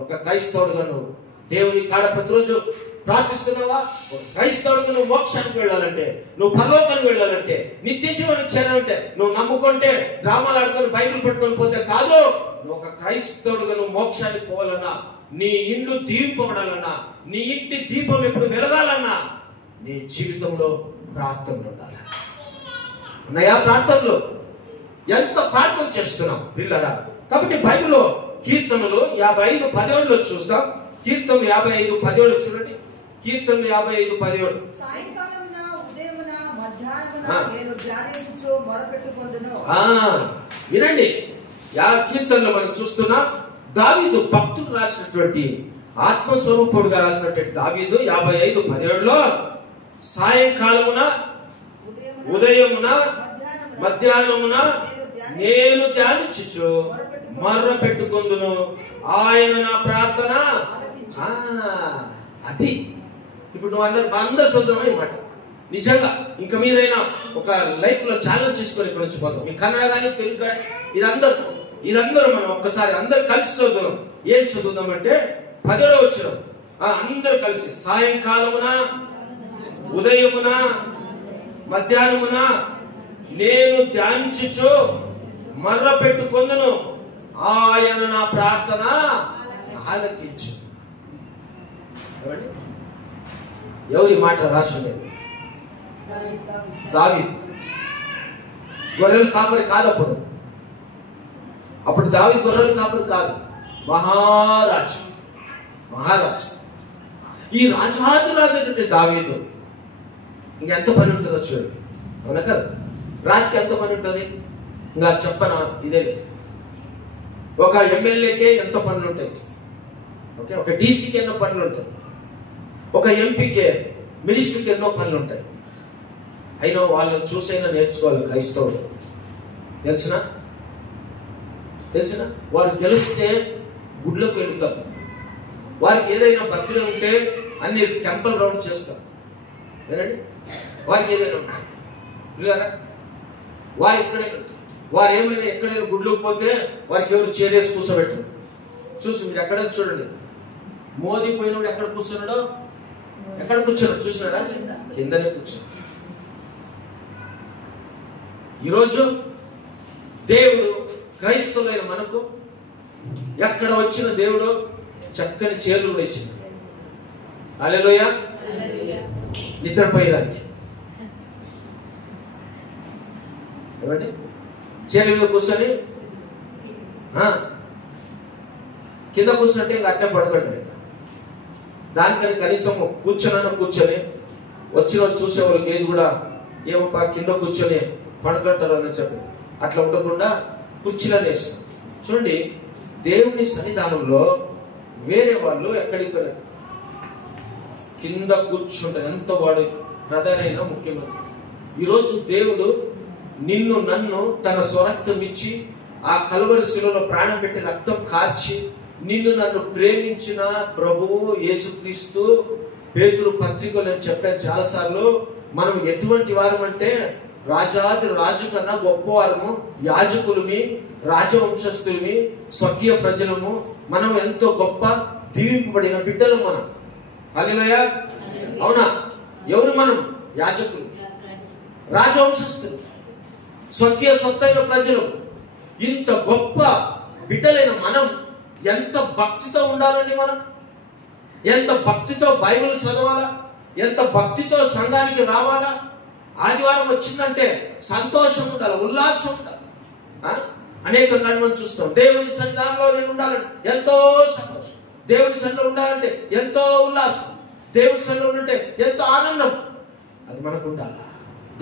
ఒక క్రైస్తవుడుగా నువ్వు దేవుని కాడ ప్రతిరోజు ప్రార్థిస్తున్నావా? క్రైస్తవుడికి నువ్వు మోక్షానికి వెళ్ళాలంటే, నువ్వు పరలోకానికి వెళ్ళాలంటే, నిత్య జీవానికి చేరాలంటే, నువ్వు నమ్ముకుంటే డ్రామాలు ఆడుకొని బైబిల్ పట్టుకొని పోతే కాదు. నువ్వు ఒక క్రైస్తవుడిగా నువ్వు మోక్షానికి పోవాలన్నా, నీ ఇల్లు దీపబడాలన్నా, నీ ఇంటి దీపం ఎప్పుడు వెలగాలన్నా, నీ జీవితంలో ప్రార్థనలు ఉండాలి. ఉన్నాయా ప్రార్థనలు? ఎంత ప్రార్థన చేస్తున్నాం పిల్లరా? కాబట్టి బైబిల్లో కీర్తనలు 55:17 చూస్తాం. కీర్తనలు 55:17 చూడండి. కీర్తనలు 55:17. సాయంకాలమున ఉదయమున మధ్యాహ్నమున నేను ధ్యానించుచు మొరపెట్టుకొందును. వినండి, కీర్తనలో మనం చూస్తున్నాం. దావీదు భక్తుడు రాసినటువంటి, ఆత్మస్వరూపుడుగా రాసినటువంటి దావీదు 55:17లో సాయంకాలమున ఉదయమున మధ్యాహ్నమున నేను ధ్యానించుచు మర్ర పెట్టుకొందును, ఆయన నా ప్రార్థన. అది ఇప్పుడు నువ్వు అందరు సొంతమై మాట నిజంగా. ఇంకా మీరైనా ఒక లైఫ్ లో ఛాలెంజ్ చేసుకొని ఇక్కడ నుంచి పోతాం. మీ కన్నడ కానీ తెలుగు కానీ ఇదందరూ మనం ఒక్కసారి అందరు కలిసి చదువుదాం. ఏం చదువుదాం అంటే 10వ వచనం అందరు కలిసి. సాయంకాలమున ఉదయమున మధ్యాహ్నమున నేను ధ్యానించుచు మర్ర పెట్టుకొందును, ఆయన నా ప్రార్థన ఆలకించు. ఎవరి మాట రాసుండేది? దావీదు. గొర్రెల కాపరి కాదు అప్పుడు దావీదు గొర్రెల కాపరి కాదు, మహారాజు. ఈ రాజాది దావీదు ఇంకెంత పని ఉంటుందో చూడండి. అవునా కదా? రాజుకి ఎంత పని ఉంటుంది? ఇంకా చెప్పనా, ఇదే ఒక ఎమ్మెల్యేకే ఎంత పనులు ఉంటాయి, ఓకే, ఒక డీసీకి ఎన్నో పనులు ఉంటాయి, ఒక ఎంపీకే మినిస్టర్కి ఎన్నో పనులు ఉంటాయి. అయినా వాళ్ళని చూసైనా నేర్చుకోవాలి క్రైస్తవులు. తెలిసిన వారు గెలిస్తే గుడ్లోకి వెళ్తారు. వారికి ఏదైనా బర్త్డే ఉంటే అన్ని టెంపుల్ రౌండ్ చేస్తారు. ఏనండి, వారికి ఏదైనా ఉంటాయి వారు ఎక్కడైనా ఉంటారు. వారు ఏమైనా ఎక్కడైనా గుడ్లోకి పోతే వారికి ఎవరు చేరేసి కూర్చోబెట్టరు. చూసి మీరు ఎక్కడైనా చూడండి, మోదీ పోయినప్పుడు ఎక్కడ కూర్చున్నాడో, ఎక్కడ కూర్చున్నాడు చూసినాడా? కిందనే కూర్చున్నాడు. ఈరోజు దేవుడు క్రైస్తవులైన మనకు ఎక్కడ వచ్చిన దేవుడు చక్కని చీరలు కూడా ఇచ్చింది. హల్లెలూయా. నిద్రపోయేదానికి ఏమంటే చీర మీద కూర్చొని కింద కూర్చుంటే ఇంకా అట్టే పడుతుంటారు. ఇక దానికని కనీసం కూర్చొని వచ్చిన వాళ్ళు చూసే వాళ్ళకి ఏది కూడా ఏమప్పా కింద కూర్చొని పడుకుంటారు అని చెప్పి అట్లా ఉండకుండా కుర్చీలో వేసాం. చూడండి, దేవుని సన్నిధానంలో వేరే వాళ్ళు ఎక్కడికి వెళ్ళారు, కింద కూర్చుంటారు. ఎంత వాడు ప్రధానైన ముఖ్యమంత్రి. ఈరోజు దేవుడు నిన్ను నన్ను తన స్వరక్తం ఇచ్చి ఆ కల్వరి శిలువలో ప్రాణం పెట్టి రక్తం కార్చి నిన్ను నన్ను ప్రేమించిన ప్రభువు యేసుక్రీస్తు. పేతురు పత్రికలు అని చెప్పాను చాలాసార్లు. మనం ఎటువంటి వారం అంటే రాజాది రాజు కన్నా గొప్పవారము, యాజకులమి, రాజవంశస్థులమి, స్వకీయ ప్రజలము. మనం ఎంతో గొప్ప దీవింపబడిన బిడ్డలు మనం. హల్లెలూయా. అవునా? ఎవరు మనం? యాజకులు, రాజవంశస్థులు, స్వకీయ సొత్తైన ప్రజలు. ఇంత గొప్ప బిడ్డలైన మనం ఎంత భక్తితో ఉండాలండి. మనం ఎంత భక్తితో బైబిల్ చదవాలా, ఎంత భక్తితో సంఘానికి రావాలా. ఆదివారం వచ్చిందంటే సంతోషం ఉండాలి, ఉల్లాసం ఉండాలి. అనేక కారణం మనం చూస్తాం. దేవుని సన్నిధానంలో నేను ఉండాలంటే ఎంతో సంతోషం, దేవుని సన్నిధిలో ఉండాలంటే ఎంతో ఉల్లాసం, దేవుని సన్నిధిలో ఉంటే ఎంతో ఆనందం. అది మనకు ఉండాలా.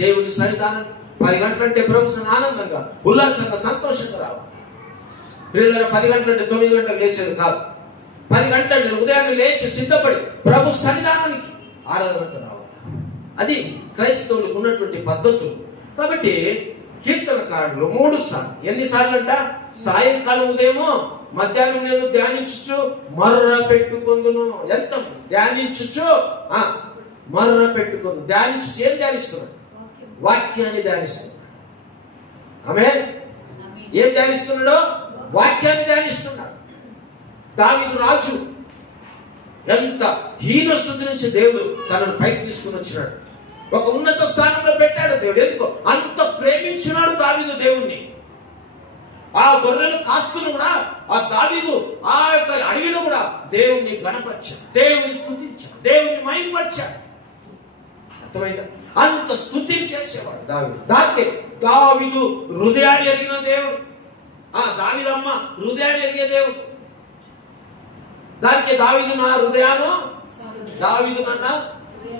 దేవుని సన్నిధానం 10 గంటలంటే ప్రభుత్వం ఆనందంగా, ఉల్లాసంగా, సంతోషంగా రావాలి. 10 గంటలంటే 9 గంటలకు లేచేది కాదు. 10 గంటలంటే ఉదయాన్నే లేచి సిద్ధపడి ప్రభు సన్నిధానానికి ఆరాధనతో రావాలి. అది క్రైస్తవులకు ఉన్నటువంటి పద్ధతులు. కాబట్టి కీర్తనకారులు 3 సార్లు, ఎన్నిసార్లు అంట? సాయంకాలం, ఉదయమో, మధ్యాహ్నం నేను ధ్యానించుచు మర్ర పెట్టుకొందును. ఎంత ధ్యానించుచు మర్ర పెట్టుకొందు. ధ్యానించు ఏం ధ్యానిస్తున్నాడు? వాక్యాన్ని ధ్యానిస్తున్నాడు. ఆమేన్. ఏం ధ్యానిస్తున్నాడో? వాక్యాన్ని ధ్యానిస్తున్నాడు. దావీదు రాజు ఎంత హీన స్థితి నుంచి దేవుడు తనను పైకి తీసుకుని వచ్చినాడు, ఒక ఉన్నత స్థానంలో పెట్టాడు దేవుడు. ఎందుకో అంత ప్రేమించినాడు దావీదు దేవుణ్ణి. ఆ గొర్రెలు కాస్తును కూడా ఆ దావీదు ఆ యొక్క అడవిలో కూడా దేవుణ్ణి గణపరిచాడు, దేవుని స్తుతించాడు, దేవుని మహిమపరిచాడు. అర్థమైందా? అంత స్తుతి చేసేవాడు దావీదు. దావీదు హృదయాన్ని ఎరిగిన దేవుడు, దావీదమ్మ హృదయాన్ని ఎరిగే దేవుడు. దానికి దావీదు నా హృదయాను, దావీదు నన్న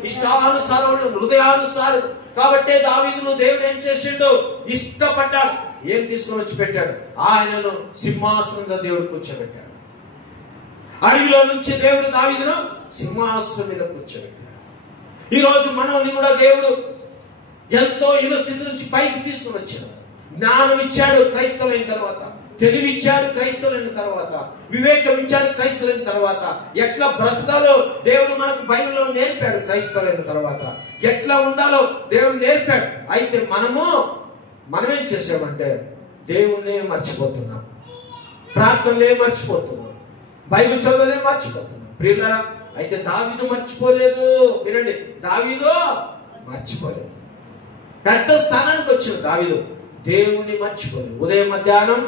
ఇష్టానుసారుడు, హృదయానుసారుడు. కాబట్టి దావీదును దేవుడు ఏం చేసిండు? ఇష్టపడ్డాడు. ఏం తీసుకొని వచ్చి పెట్టాడు? ఆయనను సింహాసనంగా దేవుడు కూర్చోబెట్టాడు. అడవిలో నుంచి దేవుడు దావీదును సింహాసనం మీద కూర్చోబెట్టాడు. ఈ రోజు మనల్ని కూడా దేవుడు ఎంతో హీన స్థితి నుంచి పైకి తీసుకుని వచ్చాడు. జ్ఞానం ఇచ్చాడు క్రైస్తవులైన తర్వాత, తెలివి ఇచ్చాడు క్రైస్తవులైన తర్వాత, వివేకం ఇచ్చాడు క్రైస్తవులైన తర్వాత, ఎట్లా బ్రతకాలో దేవుడు మనకు బైబిల్లో నేర్పాడు క్రైస్తవులైన తర్వాత, ఎట్లా ఉండాలో దేవుడు నేర్పాడు. అయితే మనమేం చేసామంటే దేవుణ్ణే మర్చిపోతున్నాం, ప్రార్థనలే మర్చిపోతున్నాం, బైబిల్ చదవలే మర్చిపోతున్నాం. ప్రియులారా, అయితే దావీదు మర్చిపోలేదు. వినండి, దావీదు మర్చిపోలేదు. పెద్ద స్థానానికి వచ్చిన దావీదు దేవుణ్ణి మర్చిపోలేదు. ఉదయం, మధ్యాహ్నం,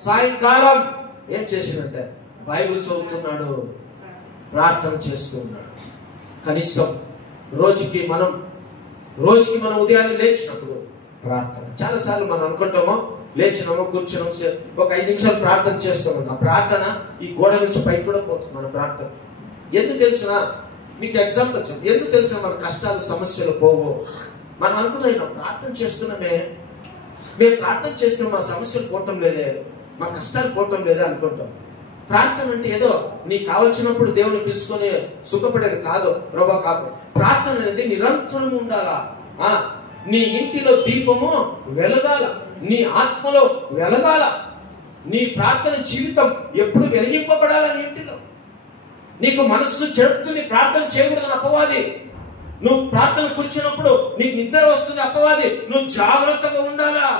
సాయంకాలం ఏం చేసినట్టే బైబిల్ చదువుతున్నాడు, ప్రార్థన చేస్తున్నాడు. కనీసం రోజుకి మనం ఉదయాన్నే లేచినప్పుడు ప్రార్థన. చాలాసార్లు మనం అనుకుంటామో లేచినామో కూర్చున్నాం, ఒక 5 నిమిషాలు ప్రార్థన చేస్తాము. ఆ ప్రార్థన ఈ గోడ నుంచి పైకి కూడా పోతుంది మన ప్రార్థన. ఎందుకు తెలిసినా మీకు ఎగ్జాంపుల్ చెప్పు. ఎందుకు తెలిసిన మన కష్టాలు సమస్యలు పోవో? మనం అనుకున్నాం ప్రార్థన చేస్తున్నామే, మేము ప్రార్థన చేస్తున్నాం, మా సమస్యలు పోవటం లేదే, మా కష్టాలు పోవటం లేదే అనుకుంటాం. ప్రార్థన అంటే ఏదో నీకు కావలసినప్పుడు దేవుని పిలుచుకొని సుఖపడేది కాదు. ప్రభా కాదు, ప్రార్థన అనేది నిరంతరం ఉండాలా. నీ ఇంటిలో దీపము వెలగాల, నీ ఆత్మలో వెలగాల, నీ ప్రార్థన జీవితం ఎప్పుడు వెలిగింపబడాల. నీ ఇంటిలో నీకు మనస్సు చెడుతుంది, ప్రార్థన చేయకూడదని అపవాది. నువ్వు ప్రార్థన కూర్చున్నప్పుడు నీకు నిద్ర వస్తుంది అపవాది. నువ్వు జాగ్రత్తగా ఉండాలా.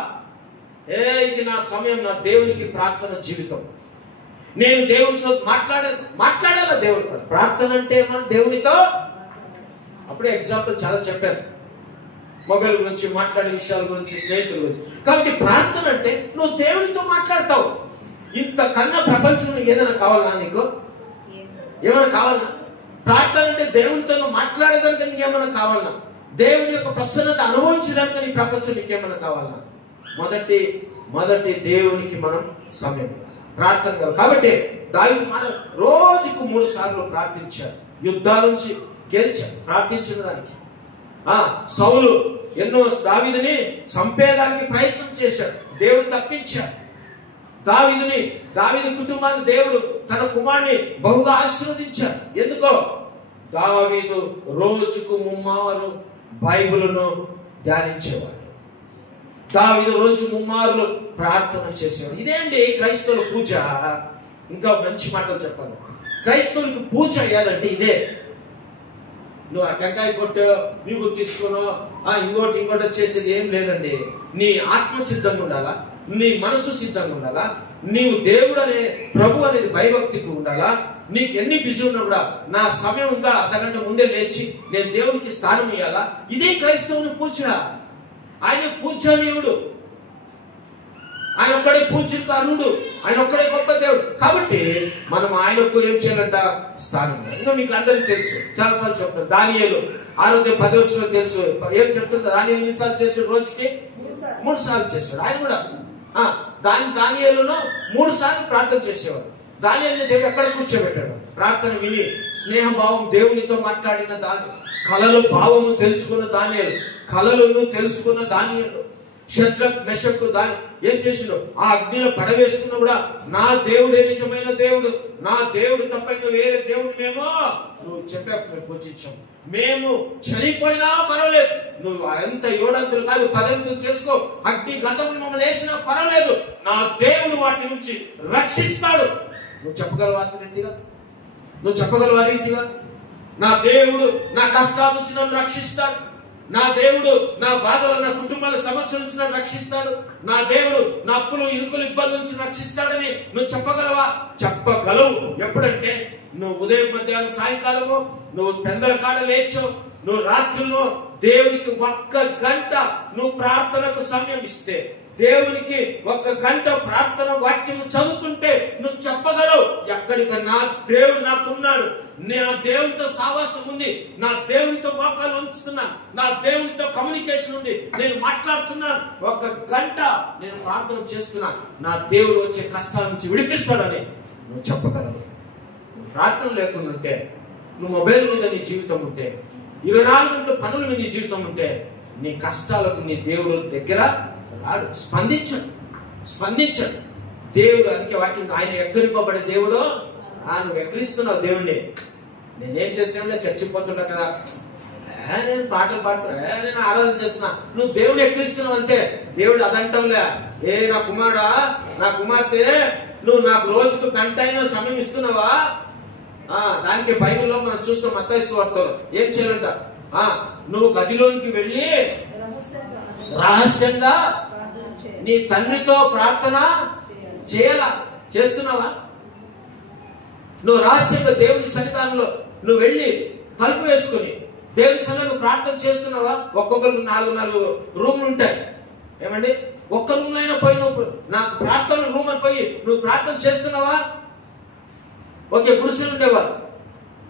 ఇది నా సమయం, నా దేవునికి ప్రార్థన జీవితం. నేను దేవునితో మాట్లాడాలా. దేవుని ప్రార్థన అంటే మనం దేవునితో. అప్పుడే ఎగ్జాంపుల్ చాలా చెప్పాను, మొబైల్ గురించి, మాట్లాడే విషయాల గురించి, స్నేహితుల గురించి. కాబట్టి ప్రార్థన అంటే నువ్వు దేవునితో మాట్లాడతావు. ఇంతకన్నా ప్రపంచంలో ఏదైనా కావాలా? నీకు ఏమైనా కావాలన్నా? ప్రార్థన అంటే దేవునితో మాట్లాడేదానికి నీకేమైనా కావాలన్నా? దేవుని యొక్క ప్రసన్నత అనుభవించడానికి నీ ప్రపంచం నీకేమైనా కావాలన్నా? మొదటి దేవునికి మనం సమయం ప్రార్థన కావాలి. కాబట్టి దావీదు రోజుకు 3 సార్లు ప్రార్థించాడు. యుద్ధాల నుంచి గెలిచాడు ప్రార్థించిన దానికి. సౌలు ఎన్నో దావీదుని చంపేయడానికి ప్రయత్నం చేశాడు, దేవుడు తప్పించాడు. దావీదు కుటుంబాన్ని దేవుడు తన కుమారుని బహుగా ఆశీర్వదించాడు. ఎందుకో దావీదు రోజుకు 3 మార్లు బైబిలును ధ్యానించేవాడు. దావీదు రోజు 3 మార్లు ప్రార్థన చేసేవాడు. ఇదే అండి క్రైస్తవుల పూజ. ఇంకా మంచి మాటలు చెప్పాలి, క్రైస్తవులకు పూజ అయ్యాలంటే ఇదే. నువ్వు ఆ టెంకాయ కొట్టు, నీవు తీసుకున్నావు, ఇంకోటి వచ్చేసేది ఏం లేదండి. నీ ఆత్మ సిద్ధంగా ఉండాలా, నీ మనస్సు సిద్ధంగా ఉండాలా, నీవు దేవుడు అనే ప్రభు అనేది భయభక్తికి ఉండాలా. నీకు ఎన్ని బిజీ ఉన్నా కూడా నా సమయం ఇంకా అర్ధగంట ముందే లేచి నేను దేవునికి స్థానం ఇవ్వాలా. ఇదే క్రైస్తవుని పూజ. ఆయన పూజనీయుడు, ఆయన ఒక్కడే పూజకు అర్హుడు, ఆయన ఒక్కడే గొప్ప దేవుడు. కాబట్టి మనం ఆయనకు ఏం చేయాలంట? స్థానం. ఇంకా మీకు అందరికీ తెలుసు, చాలాసార్లు చెప్తాను. దానియేలు 6:10 తెలుసు ఏం చెప్తుంది. దానియేలు ఎన్నిసార్లు చేసాడు? రోజుకి 3 సార్లు చేశాడు. ఆయన కూడా దానియేలును 3 సార్లు ప్రార్థన చేసేవాడు. దానియేలుని దేవుడు ఎక్కడ కూర్చోబెట్టాడు? ప్రార్థన విని స్నేహభావం దేవునితో మాట్లాడిన కలలు భావము తెలుసుకున్న కలలను తెలుసుకున్న దానియేలు. షద్రక్ మెషకు ఏం చేసిండు? ఆ అగ్నిలో పడవేసుకున్నా కూడా నా దేవుడే నిజమైన దేవుడు, నా దేవుడు తప్ప వేరే దేవుడు నువ్వు చెప్పే పూజించాం. మేము చనిపోయినా పర్వాలేదు, నువ్వు ఎంత 7 అంతులు కాదు 10 అంతులు చేసుకో, అగ్ని గంధములు మమ్మల్ని వేసినా పర్వాలేదు, నా దేవుడు వాటి నుంచి రక్షిస్తాడు. నువ్వు చెప్పగలవా రీతిగా? నా దేవుడు నా కష్టాల నుంచి నన్ను రక్షిస్తాడు, నా దేవుడు నా బాధలు, నా కుటుంబాల సమస్యల నుంచి నన్ను రక్షిస్తాడు, నా దేవుడు నా అప్పులు ఇరుకులు ఇబ్బందుల నుంచి రక్షిస్తాడని నువ్వు చెప్పగలవా? చెప్పగలవు. ఎప్పుడంటే నువ్వు ఉదయం, మధ్యాహ్నం, సాయంకాలము నువ్వు పెందల కాడ లేచో, నువ్వు రాత్రుల్లో దేవునికి 1 గంట నువ్వు ప్రార్థనకు సమయం ఇస్తే, దేవునికి 1 గంట ప్రార్థన వాక్యం చదువుతుంటే నువ్వు చెప్పగలవు, ఎక్కడికి నా దేవుడు నాకున్నాడు, నా దేవునితో సావాసం ఉంది, నా దేవునితో మోకాలు ఉంచుతున్నా, నా దేవునితో కమ్యూనికేషన్ ఉంది, నేను మాట్లాడుతున్నాను, 1 గంట నేను ప్రార్థన చేస్తున్నా, నా దేవుడు వచ్చే కష్టాల నుంచి విడిపిస్తాడని నువ్వు చెప్పగలవు. ప్రార్థన లేకుండా ఉంటే, నువ్వు మొబైల్ మీద నీ జీవితం ఉంటే, 24 గంటల పనుల మీద నీ జీవితం ఉంటే, నీ కష్టాలకు నీ దేవుడు దగ్గర రాడు. స్పందించడు దేవుడు. అందుకే వాక్యం, ఆయన ఎక్కరిపోబడే దేవుడు. నువ్వు ఎక్కరిస్తున్నావు దేవుణ్ణి. నేనేం చేసినా చచ్చిపోతున్నా కదా, నేను పాటలు పాడుతున్నా, నేను ఆరాధన చేస్తున్నా, నువ్వు దేవుడు ఎక్కరిస్తున్నావు అంతే. దేవుడు అదంటంలే, నా కుమారుడా, నా కుమార్తె, నువ్వు నాకు రోజుకు గంట అయినా సమయం ఇస్తున్నావా? దానికి బైబిల్లో మనం చూస్తాం, మత్తయి సువార్తలో ఏం చేయాలంట, నువ్వు గదిలోకి వెళ్ళి రహస్యంగా నీ తండ్రితో ప్రార్థన చేయాలా? చేస్తున్నావా? నువ్వు రహస్యంగా దేవుని సన్నిధానంలో నువ్వు వెళ్ళి తలుపు వేసుకుని దేవుని సన్నిధిలో ప్రార్థన చేస్తున్నావా? ఒక్కొక్కరికి 4 రూమ్లు ఉంటాయి. ఏమండి, ఒక్క రూమ్ అయినా పోయి నువ్వు నాకు ప్రార్థన రూమ్ అని పోయి నువ్వు ప్రార్థన చేస్తున్నావా? ఓకే, పురుషులు ఉండేవారు.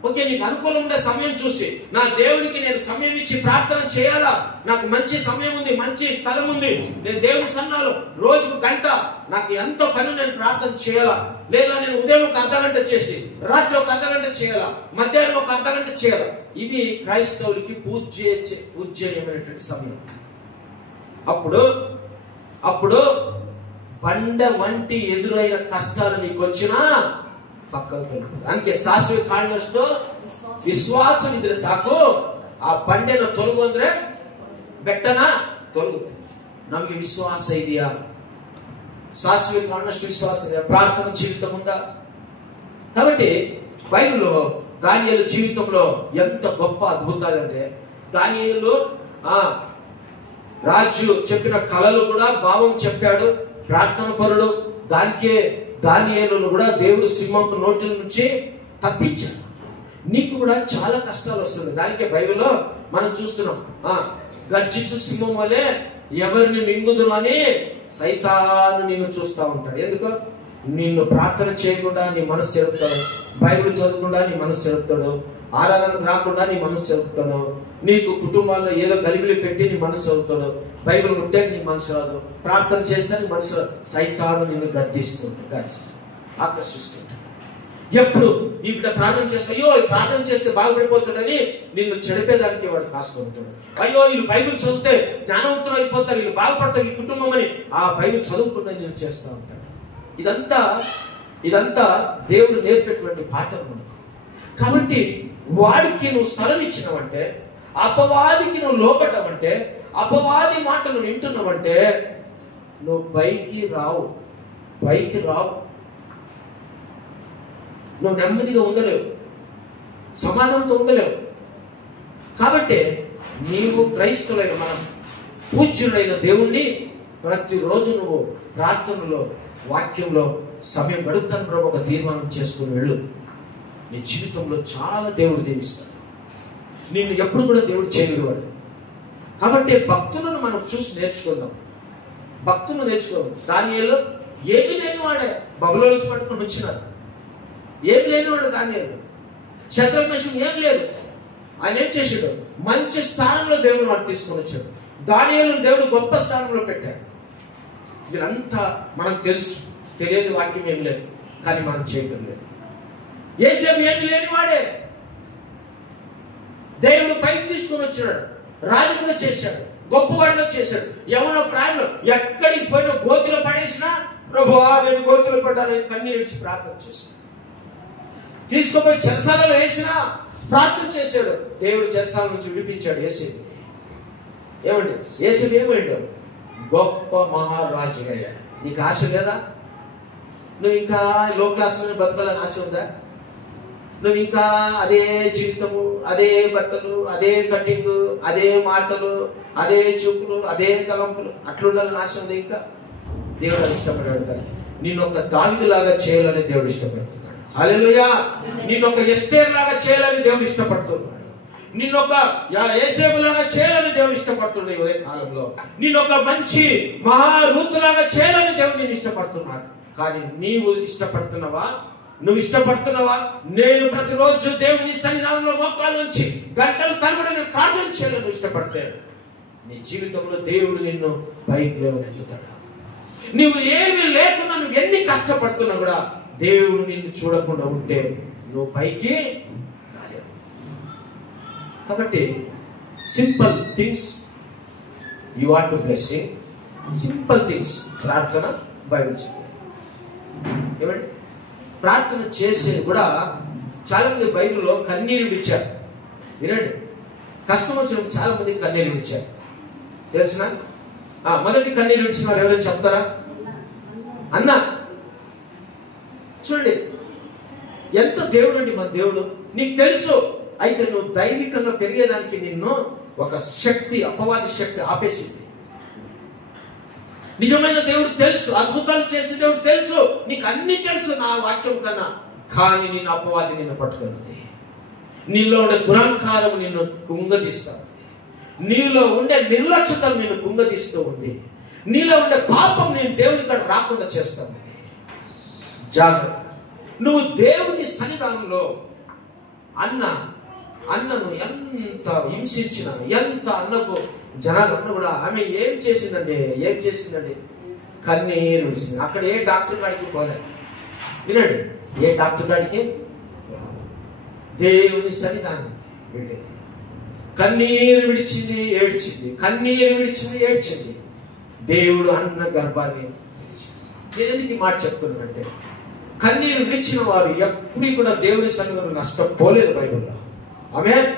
ఓకే, నీకు అనుకూలం ఉండే సమయం చూసి, నా దేవునికి నేను సమయం ఇచ్చి ప్రార్థన చేయాలా, నాకు మంచి సమయం ఉంది, మంచి స్థలం ఉంది, నేను దేవుని సన్నిధిలో రోజుకు గంట, నాకు ఎంత పని నేను ప్రార్థన చేయాలా, లేదా నేను ఉదయం 1 అర్ధగంట చేసి, రాత్రి 1 అర్ధగంట చేయాలా, మధ్యాహ్నం 1 అర్ధగంట చేయాలా. ఇది క్రైస్తవులకి పూజ్యమైనటువంటి సమయం. అప్పుడు బండ వంటి ఎదురైన కష్టాలు నీకు వచ్చినా పక్కకు తొలుపు. అందుకే ಸಾಸಿವೆ ಕಾಳಿನಷ್ಟು ವಿಶ್ವಾಸವಿದ್ರೆ ಸಾಕು, ಆ ಬಂಡೆನ ತೊಲಗು ಅಂದ್ರೆ ಬೆಟ್ಟನ ತೊಲಗುತ್ತೆ. ನಮಗೆ ವಿಶ್ವಾಸ ಇದೆಯಾ? ಸಾಸಿವೆ ಕಾಳಿನಷ್ಟು విశ్వాసం ಇದೆಯా? ప్రార్థన జీవితం ఉందా? కాబట్టి బైబిల్లో దానియేలు జీవితంలో ఎంత గొప్ప అద్భుతాలంటే, దానియేలు రాజు చెప్పిన కళలు కూడా భావం చెప్పాడు, ప్రార్థన పరుడు. దానికే దానియేలును కూడా దేవుడు సింహం నోటి నుంచి తప్పించాడు. నీకు కూడా చాలా కష్టాలు వస్తుంది. దానికే బైబిల్లో మనం చూస్తున్నాం, గర్జించు సింహం వలె ఎవరిని మింగుదురు అని సైతాను నిన్ను చూస్తూ ఉంటాడు. ఎందుకు? నిన్ను ప్రార్థన చేయకుండా నీ మనసు చెరుపుతాడు, బైబిల్ చదవకుండా నీ మనసు చెరుపుతాడు, ఆరాధనకు రాకుండా నీ మనసు చదువుతాడు, నీకు కుటుంబాల్లో ఏదో గలిబిలి పెట్టి నీ మనసు చదువుతాడు, బైబిల్ ముట్టే నీ మనసు రాదు, ప్రార్థన చేస్తే నీ మనసు సైతాను నిన్ను గద్దిస్తుంటాడు, ఆకర్షిస్తుంటాడు. ఎప్పుడు ఈ బిడ్డ ప్రార్థన చేస్తే, అయ్యో ఈ ప్రార్థన చేస్తే బాగుపడిపోతాడని నిన్ను చెడిపేదానికి వాడు కాసుకుంటాడు. అయ్యో వీళ్ళు బైబిల్ చదివితే జ్ఞానవంతులు అయిపోతారు, వీళ్ళు బాగుపడతారు, ఈ కుటుంబం అని ఆ బైబిల్ చదువుకుండా నేను చేస్తూ ఉంటాడు. ఇదంతా దేవుడు నేర్పేటువంటి పాఠం మనకు. కాబట్టి వాడికి నువ్వు స్థలం ఇచ్చినవంటే, అపవాదికి నువ్వు లోపడ్డావంటే, అపవాది మాటలు వింటున్నావంటే నువ్వు పైకి రావు. నువ్వు నెమ్మదిగా ఉండలేవు, సమాధానంతో ఉండలేవు. కాబట్టి నీవు క్రైస్తవులైన మనం పూజ్యులైన దేవుణ్ణి ప్రతిరోజు నువ్వు ప్రార్థనలో, వాక్యంలో సమయం గడుపుతాను ప్రభు ఒక తీర్మానం చేసుకుని వెళ్ళు. నీ జీవితంలో చాలా దేవుడు దీవిస్తాడు. నిన్ను ఎప్పుడు కూడా దేవుడు చేయనివాడు. కాబట్టి భక్తులను మనం చూసి నేర్చుకుందాం. దానియేలు ఏమీ లేనివాడే బబులోను నుంచి పట్టుకుని వచ్చినారు. ఏమి లేనివాడు దానియేలు. శద్రక్ మేషక్ ఏం లేదు. ఆయన ఏం చేశాడు? మంచి స్థానంలో దేవుడు వాడు తీసుకొని వచ్చాడు. దానియేలును దేవుడు గొప్ప స్థానంలో పెట్టాడు. వీళ్ళంతా మనం తెలియని వాక్యం ఏం లేదు, కానీ మనం చేయటం లేదు. యేసేపు ఏమి లేనివాడే, దేవుడు పైకి తీసుకొని వచ్చాడు, రాజుగా చేశాడు, గొప్పవాడిగా చేశాడు. ఎవరో ప్రాయంలో ఎక్కడికి పోయినా గోతిలో పడేసినా, ప్రభువా నేను గోతిలో పడ్డానని కన్నీరు విడిచి ప్రార్థన చేశాడు. తీసుకుపోయి చెరసాలలో వేసినా ప్రార్థన చేశాడు. దేవుడు చెరసాల నుంచి విడిపించాడు యేసేపు. ఏమండి, యేసేపు ఏమైండు? గొప్ప మహారాజుగా అయ్యాడు. నీకు ఆశ లేదా? నువ్వు ఇంకా లో క్లాస్లో బతకాలని ఆశ ఉందా? నువ్వు ఇంకా అదే జీవితము, అదే బట్టలు, అదే కటింగ్, అదే మాటలు, అదే చూపులు, అదే తలంపులు, అట్లుండాలని ఆశ ఉంది? ఇంకా దేవుడు ఇష్టపడాడు. కానీ నేను ఒక దావీదులాగా చేయాలని దేవుడు ఇష్టపడుతున్నాడు. హల్లెలూయా. నిన్ను ఒక ఎస్తేర్ లాగా చేయాలని దేవుడు ఇష్టపడుతున్నాడు. నిన్ను ఒక యేసేపు లాగా చేయాలని దేవుడు ఇష్టపడుతున్నాడు. ఈ కాలంలో నిన్ను ఒక మంచి మహారూతులాగా చేయాలని దేవుడు నేను ఇష్టపడుతున్నాడు. కానీ నీవు ఇష్టపడుతున్నావా? నువ్వు ఇష్టపడుతున్నావా? నేను ప్రతిరోజు దేవుని సన్నిధానంలో మోకాళ్ళ నుంచి గంటలు తరబడి ప్రార్థన చేయాలని ఇష్టపడితే నీ జీవితంలో దేవుడు నిన్ను పైకి లేవనెత్తుతాడు. నువ్వు ఏమి లేకుండా నువ్వు ఎన్ని కష్టపడుతున్నా కూడా దేవుడు నిన్ను చూడకుండా ఉంటే నువ్వు పైకి రాలేవు. కాబట్టి simple things you want to blessing, simple things. ప్రార్థన బైబిల్ చెప్పారు. ఏమండి, ప్రార్థన చేసే కూడా చాలా మంది బైబిల్లో కన్నీరు విడిచారు. వినండి, కష్టం వచ్చినప్పుడు చాలా మంది కన్నీరు విడిచారు. తెలిసిన మొదటి కన్నీరు విడిచిన వారు ఎవరైనా చెప్తారా? అన్న. చూడండి, ఎంత దేవుడు అండి మన దేవుడు. నీకు తెలుసు, అయితే నువ్వు దైవికంగా పెరిగేదానికి నిన్ను ఒక శక్తి, అపవాది శక్తి ఆపేసింది. నిజమైన దేవుడు తెలుసు, అద్భుతాలు చేసే దేవుడు తెలుసు, నీకు అన్ని తెలుసు నా వాక్యం కన్నా. కానీ నిన్ను అపవాది నిన్ను పట్టుకున్నది. నీలో ఉండే దురహంకారం నిన్ను కుంగదీస్తా ఉంది. నీలో ఉండే నిర్లక్ష్యత నిన్ను కుంగదీస్తూ ఉంది. నీలో ఉండే పాపం నేను దేవుని కాడ రాకుండా చేస్తా ఉంది. జాగ్రత్త. నువ్వు దేవుని సన్నిధానంలో అన్నను ఎంత హింసించిన, ఎంత అన్నకు జనాలు అన్న కూడా ఆమె ఏం చేసిందండి? కన్నీరు విడిచింది. అక్కడ ఏ డాక్టర్ గాడికి పోలేదు. వినండి, ఏ డాక్టర్ గాడికి దేవుని సన్నిధానానికి వెళ్ళింది. కన్నీరు విడిచింది, ఏడ్చింది. కన్నీరు విడిచింది, ఏడ్చింది. దేవుడు అన్న గర్భాన్ని. నేను ఎందుకు ఈ మాట చెప్తున్నానంటే, కన్నీరు విడిచిన వారు ఎప్పుడు కూడా దేవుని సన్నిధానంలో నష్టపోలేదు బైబిల్లో. ఆమేన్.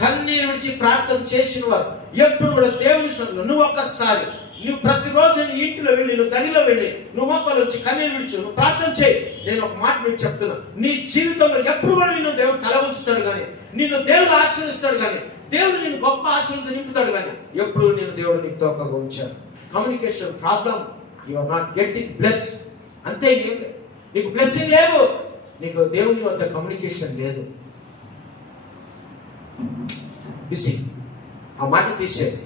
కన్నీరు విడిచి ప్రార్థన చేసిన వారు ఎప్పుడు కూడా దేవుని సన్నిధిలో నువ్వు ప్రతిరోజు నీ ఇంటిలో వెళ్ళి, నువ్వు గదిలో వెళ్ళి, నువ్వు మొక్కలు వచ్చి కన్నీరు విడిచు, నువ్వు ప్రార్థన చేయి. నేను ఒక మాట మీకు చెప్తున్నా, నీ జీవితంలో ఎప్పుడు కూడా నిన్ను దేవుడు తల ఉంచుతాడు కానీ, నిన్ను దేవుడు ఆశీర్వదిస్తాడు కానీ, దేవుడు నిన్ను గొప్ప ఆశీర్వాదం నింపుతాడు కానీ, ఎప్పుడు నేను దేవుడు నీకు తోకగా ఉంచాను. Communication problem, you are not getting bless. అంతే, ఏం లేదు. నీకు బ్లెస్సింగ్ లేదు, నీకు దేవుని వద్ద కమ్యూనికేషన్ లేదు. బిజీ. ఆ మాట తీసేయండి.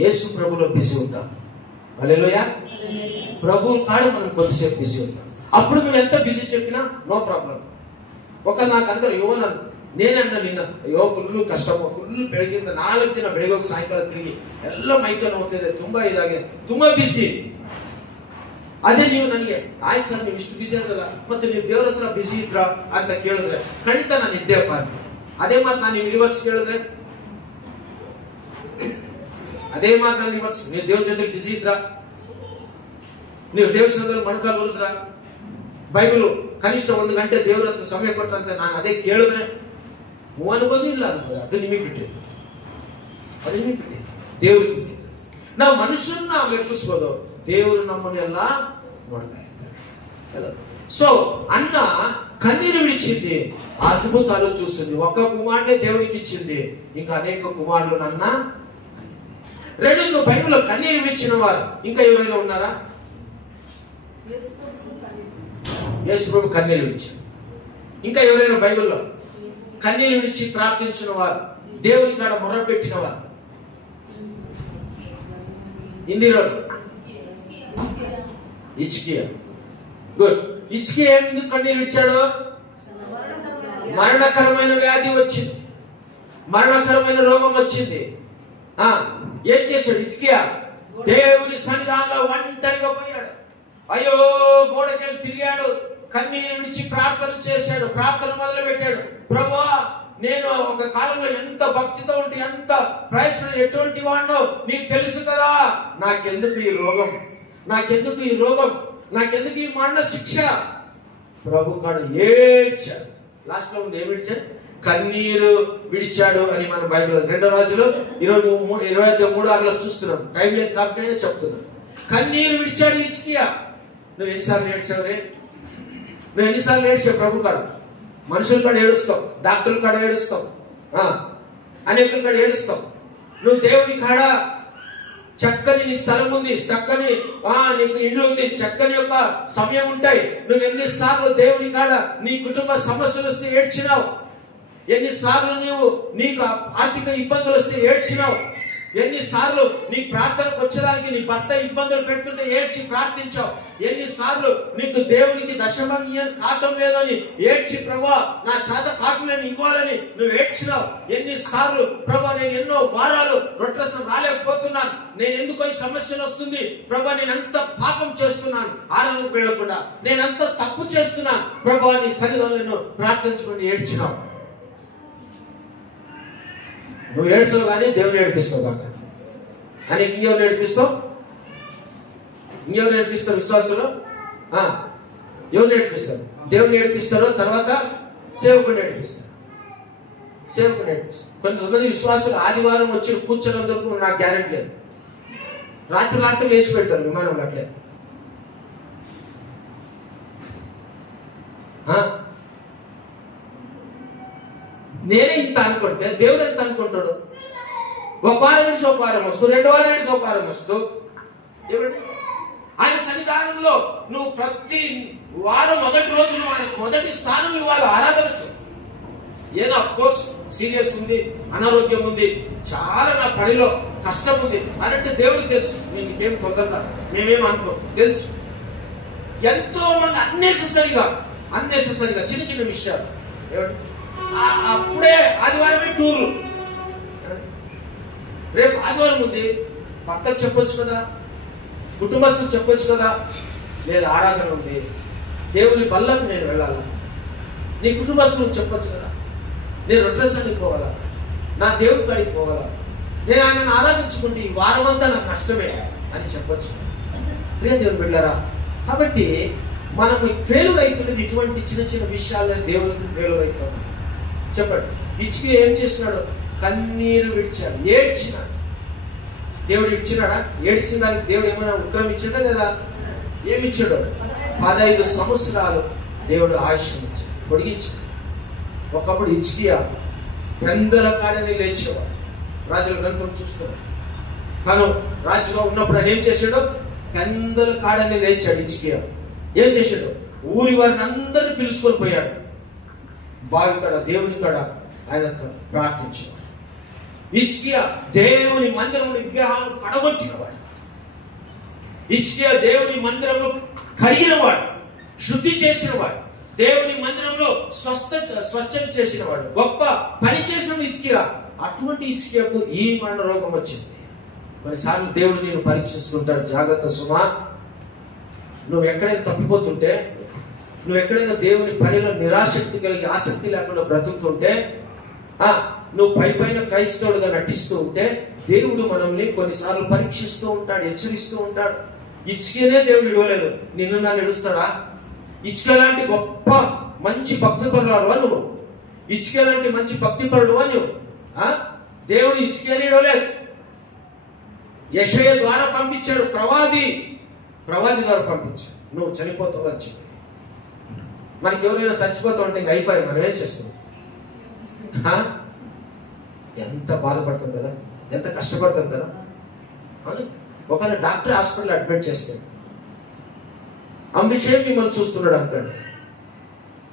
యేసు ప్రభులో బిజీ ఉంటాం. హల్లెలూయా. ప్రభువు కాడ మనం కొద్దిసేపు బిజీ ఉంటాం. అప్పుడు నువ్వు ఎంత బిజీ చెప్పినా నో ప్రాబ్లం. నాకు అందరూ యోనను నేనನ್ನ ನಿನ್ನ ಅಯ್ಯೋ ಫುಲ್ಲು ಕಷ್ಟ ಫುಲ್ ಬೆಳಗ್ಗೆಯಿಂದ 4 ದಿನ ಬೆಳಗ್ಗೆ ಹೋಗಿ ಸಾಯಂಕಾಲ ತಿರುಗಿ ಎಲ್ಲ ಮೈಕೈ ನೋಡ್ತಿದೆ, ತುಂಬಾ ಇದಾಗಿದೆ, ತುಂಬಾ ಬಿಸಿ. ಅದೇ ನೀವು ನನಗೆ ಆಯ್ತು ಸರ್ ನೀವು ಇಷ್ಟು ಬಿಸಿ ಆದ್ರಲ್ಲ, ಮತ್ತೆ ನೀವು ದೇವ್ರ ಹತ್ರ ಬಿಸಿ ಇದ್ರ ಅಂತ ಕೇಳಿದ್ರೆ ಖಂಡಿತ ನಾನು ಇದ್ದೇಪ್ಪ ಅಂತ. ಅದೇ ಮಾತು ನಾನು ರಿವರ್ಸ್ ಕೇಳಿದ್ರೆ, ಅದೇ ಮಾತು ನಾನು ರಿವರ್ಸ್, ನೀವು ದೇವ್ರ ಜೊತೆ ಬಿಸಿ ಇದ್ರ, ನೀವು ದೇವಸ್ಥಾನದಲ್ಲಿ ಮೊಣಕಾಲು ಉಳಿದ್ರ, ಬೈಬಲ್ ಕನಿಷ್ಠ 1 ಗಂಟೆ ದೇವ್ರ ಹತ್ರ ಸಮಯ ಕೊಟ್ಟಂತೆ ನಾನು ಅದೇ ಕೇಳಿದ್ರೆ ಅನುಭವ ಇಲ್ಲ ಅನ್ಬೋದು. ಅದು ನಿಮಗೆ ಬಿಟ್ಟಿದ್ದು, ದೇವ್ರಿಗೆ ಬಿಟ್ಟಿದ್ದು. ನಾವು ಮನುಷ್ಯರನ್ನ ಮೆಪ್ಪಿಸ್ಬೋದು, ದೇವರು ನಮ್ಮನ್ನೆಲ್ಲ ನೋಡ್ತಾ ಇದ್ದಾರೆ. సో అన్న కన్నీరు విడిచింది, అద్భుతాలు చూసింది. ఒక కుమారుడే దేవునికి ఇచ్చింది, ఇంకా అనేక కుమారులు నన్న. రెండు బైబిల్లో కన్నీరు విడిచిన వారు ఇంకా ఎవరైనా ఉన్నారా? యేసు ప్రభు కన్నీరు విడిచారు. ఇంకా ఎవరైనా బైబిల్లో కన్నీరు విడిచి ప్రార్థించిన వారు, దేవుని కాడ మొరపెట్టిన వారు? హిందీలో హిజ్కియా. గుడ్. హిజ్కియా ఎందుకు కన్నీరు విడిచాడు? మరణకరమైన వ్యాధి వచ్చింది, మరణకరమైన రోగం వచ్చింది. ఏం చేశాడు హిజ్కియా? దేవుని సన్నిధానంలో ఒంటరిగా పోయాడు. అయ్యో గోడకెళ్ళి తిరిగాడు, కన్నీరు విడిచి ప్రార్థన చేశాడు, ప్రార్థన మొదలు పెట్టాడు. ప్రభువా, నేను ఒక కాలంలో ఎంత భక్తితో ఉంటే, ఎంత ప్రయత్నం, ఎటువంటి వాడినో నీకు తెలుసు కదా, నాకెందుకు ఈ రోగం, నాకెందుకు ఈ రోగం, నాకెందుకు ఈ మరణ శిక్ష? ప్రభు కాడ ఏడ్చాడు. లాస్ట్ లో ఏం విడిచాడు? కన్నీరు విడిచాడు అని మనం బైబిల్ 2 రాజులు 23:6 చూస్తున్నాం. టైం లేదు కాబట్టి చెప్తున్నాను. కన్నీరు విడిచాడు హిజ్కియా. నువ్వు ఎన్నిసార్లు ఏడ్చావు? నువ్వు ఎన్నిసార్లు ఏడ్చావు ప్రభు కాడ? మనుషుల కాడ ఏడుస్తావు, డాక్టర్ల కాడ ఏడుస్తావు, అనేకుల కాడ ఏడుస్తావు. నువ్వు దేవుని కాడ చక్కని నీ స్థలం ఉంది, చక్కని నీకు ఇల్లు ఉంది, చక్కని యొక్క సమయం ఉంటాయి. నువ్వు ఎన్నిసార్లు దేవుని కాడ నీ కుటుంబ సమస్యలు వస్తే ఏడ్చినావు, ఎన్నిసార్లు నీకు ఆర్థిక ఇబ్బందులు వస్తే ఏడ్చినావు, ఎన్నిసార్లు నీ ప్రార్థనకు వచ్చడానికి నీ భర్త ఇబ్బందులు పెడుతుంటే ఏడ్చి ప్రార్థించావు, ఎన్నిసార్లు నీకు దేవునికి దశభాగ్యం కాటం లేదని ఏడ్చి ప్రభా నా చేత కాటులేని ఇవ్వాలని నువ్వు ఏడ్చినావు. ఎన్నిసార్లు ప్రభా నేను ఎన్నో వారాలు రొట్టెసం రాలేకపోతున్నాను, నేను ఎందుకో ఈ సమస్యలు వస్తుంది ప్రభా, నేను అంత పాపం చేస్తున్నాను, ఆరాధనకు వెళ్ళకుండా నేనంత తప్పు చేస్తున్నాను ప్రభా, నీ సన్నిధిలో ప్రార్థించుకొని ఏడ్చినావు. నువ్వు ఏడ్చావు కానీ దేవుని ఏడిపిస్తావు కాక అని ఇంకెవరు నేర్పిస్తావు? ఇంకెవరు నేర్పిస్తారు? విశ్వాసులు ఎవరు నేర్పిస్తారు? దేవుని నేర్పిస్తారు, తర్వాత సేవకుడు నేర్పిస్తారు. సేవకుడు నేర్పిస్తారు. కొంతమంది విశ్వాసులు ఆదివారం వచ్చి కూర్చోనందుకు నాకు గ్యారెంటీ లేదు, రాత్రి వేసి పెట్టారు విమానంలో. అట్లే నేనే ఇంత అనుకుంటే దేవుడు ఎంత అనుకుంటాడు? ఒక వారం నుంచి ఒక వారం వస్తూ, 2 వారం నుంచి ఒక వారం వస్తూ, ఆయన సన్నిధానంలో నువ్వు ప్రతి వారం మొదటి రోజు మొదటి స్థానం ఇవ్వాలి ఆరాధనకు. ఏదో అఫ్కోర్స్ సీరియస్ ఉంది, అనారోగ్యం ఉంది, చాలా నా పనిలో కష్టం ఉంది అనంటే దేవుడికి తెలుసు. నీకేం తొందరగా మేమేం అనుకో తెలుసు. ఎంతో మంది అన్నెసెసరీగా చిన్న చిన్న విషయాలు, అప్పుడే ఆదివారమే టూర్లు, రేపు ఆదివారం ఉంది పక్కకు చెప్పొచ్చు కదా, కుటుంబస్తులు చెప్పొచ్చు కదా, లేదా ఆరాధన ఉంది దేవుని బల్లకు నేను వెళ్ళాలా, నీ కుటుంబస్తులు చెప్పొచ్చు కదా, నేను రొట్టెసానికి పోవాలా, నా దేవుడి కాడికి పోవాలా, నేను ఆయనను ఆరాధించుకుంటే ఈ వారం అంతా నాకు కష్టమే అని చెప్పొచ్చు. ప్రియ దేవుని బిడ్డలారా, కాబట్టి మనం ఫెయిల్యూర్ అవుతున్నది ఇటువంటి చిన్న చిన్న విషయాలను దేవునికి ఫెయిల్యూర్ అవుతాం. చెప్పండి, ఇచ్చికి ఏం చేస్తున్నాడు? కన్నీరు విడిచాడు, ఏడ్చినాడు. దేవుడు ఇచ్చినాడా? ఏడ్చిన దానికి దేవుడు ఏమైనా ఉత్తరం ఇచ్చాడా లేదా? ఏమి ఇచ్చాడు? 15 సంవత్సరాలు దేవుడు ఆయుష్యం పొడిగించాడు. ఒకప్పుడు హిజ్కియా పెందల కాడని లేచేవాడు. రాజుల గ్రంథం చూస్తున్నాడు, తను రాజుగా ఉన్నప్పుడు ఆయన ఏం చేశాడు? పెందల కాడని లేచాడు. హిజ్కియా ఏం చేశాడు? ఊరి వారిని అందరిని పిలుచుకొని పోయాడు. బావి కాడ దేవుని కాడ ఆయన ప్రార్థించేవాడు. హిజ్కియా దేవుని మందిరంలో విగ్రహాలను పడగొట్టినవాడు. హిజ్కియా దేవుని మందిరంలో కడిగినవాడు, శుద్ధి చేసినవాడు, దేవుని మందిరంలో స్వచ్ఛత చేసినవాడు, గొప్ప పని చేసిన హిజ్కియా. అటువంటి హిజ్కియాకు ఈ మరణ రోగం వచ్చింది. కొన్నిసార్లు దేవుడు నేను పరీక్షిస్తుంటాడు. జాగ్రత్త సుమా, నువ్వు ఎక్కడైనా తప్పిపోతుంటే, నువ్వు ఎక్కడైనా దేవుని పనిలో నిరాసక్తి కలిగి ఆసక్తి లేకుండా బ్రతుకుతుంటే, నువ్వు పైన క్రైస్తవుడుగా నటిస్తూ ఉంటే, దేవుడు మనల్ని కొన్నిసార్లు పరీక్షిస్తూ ఉంటాడు, హెచ్చరిస్తూ ఉంటాడు. హిజ్కియానే దేవుడు ఇవ్వలేదు, నిన్ను నన్ను ఇడుస్తాడా? హిజ్కియా లాంటి గొప్ప మంచి భక్తిపరుడు నువ్వు, హిజ్కియా లాంటి మంచి భక్తిపరుడు నువ్వు. దేవుడు హిజ్కియాని ఇవ్వలేదు, యెషయా ద్వారా పంపించాడు, ప్రవాది ద్వారా పంపించాడు. నువ్వు చనిపోతావు అని చెప్పి. మనకి ఎవరైనా చచ్చిపోతావు అంటే ఇంక అయిపోయి మనం ఏం చేస్తాం? ఎంత బాధపడతాం కదా, ఎంత కష్టపడతాం కదా. ఒకవేళ డాక్టర్ హాస్పిటల్ అడ్మిట్ చేస్తాడు, అంబరీష్ మిమ్మల్ని చూస్తున్నాడు అనుకోండి,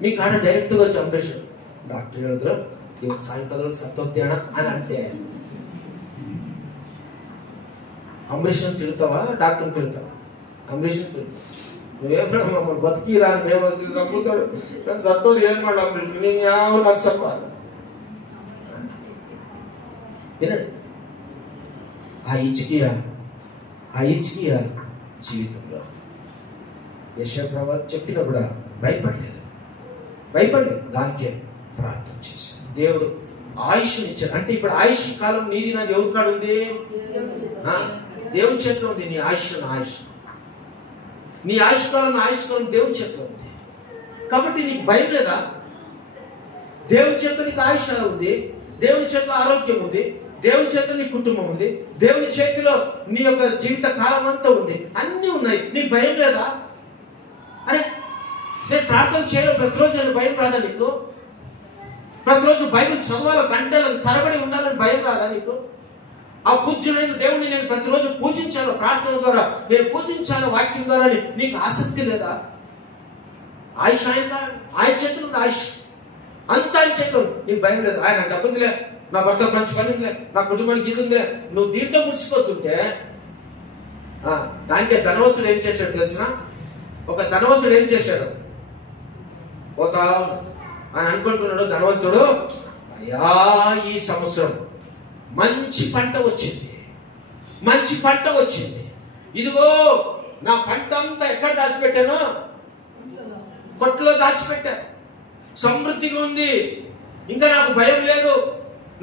మీ కాడ డైరెక్ట్గా వచ్చి అంబరీష్ డాక్టర్ ఎదురు సాయంకాలం సత్వత్యానా అని అంటే అంబరీష్ని తిరుగుతావా? డాక్టర్ని తిరుగుతావా? అంబరీష్ని తిరుగుతావు. నువ్వేమో మమ్మల్ని బతికి రాని మేము అసలు చంపుతాడు కానీ సత్వం ఏం మాట అంబరీష్ నేను నర్సవ్వాలి వినండి. ఆ హిజ్కియా జీవితంలో యెషయా ప్రవక్త చెప్పినా కూడా భయపడలేదు, దానికే ప్రార్థన చేశాడు. దేవుడు ఆయుష్ని ఇచ్చాడు. అంటే ఇప్పుడు ఆయుష్ కాలం నీది నాది ఎవరి కాడ ఉంది? దేవుని చేతిలో ఉంది. నీ ఆయుష్ నీ ఆయుష్ కాలం దేవుని చేతిలో ఉంది. కాబట్టి నీకు భయం లేదా? దేవుని చేతిలో నీకు ఆయుష్ ఉంది, దేవుని చేతిలో ఆరోగ్యం ఉంది, దేవుని చేతిలో నీ కుటుంబం ఉంది, దేవుని చేతిలో నీ యొక్క జీవిత కాలం అంతా ఉంది, అన్నీ ఉన్నాయి. నీకు భయం లేదా? అరే నేను ప్రార్థన చేయాలి ప్రతిరోజు అని భయం రాదా నీకు? ప్రతిరోజు బైబిల్ చదవాలి, గంటలకు తరబడి ఉండాలని భయం రాదా నీకు? ఆ పూజ్యమైన దేవుడిని నేను ప్రతిరోజు పూజించాను, ప్రార్థన ద్వారా నేను పూజించాను, వాక్యం ద్వారా. నీకు ఆసక్తి లేదా? ఆయుష్ ఆయన చేతులు ఉంది, ఆయుష్ అంతా ఆయన చేతులు. నీకు భయం లేదు? ఆయన డబ్బు ఉందిలే, నా భర్త మంచి పని ఉందిలే, నా కుటుంబానికి ఇది ఉందిలే, నువ్వు దీంట్లో మురిసిపోతుంటే దానికే ధనవంతుడు ఏం చేశాడు తెలిసిన? ఒక ధనవంతుడు ఏం చేశాడు? ఆయన అనుకుంటున్నాడు ధనవంతుడు, అయ్యా ఈ సంవత్సరం మంచి పంట వచ్చింది, మంచి పంట వచ్చింది, ఇదిగో నా పంట అంతా ఎక్కడ దాచిపెట్టాను? కొట్లో దాచిపెట్టాను, సమృద్ధిగా ఉంది, ఇంకా నాకు భయం లేదు,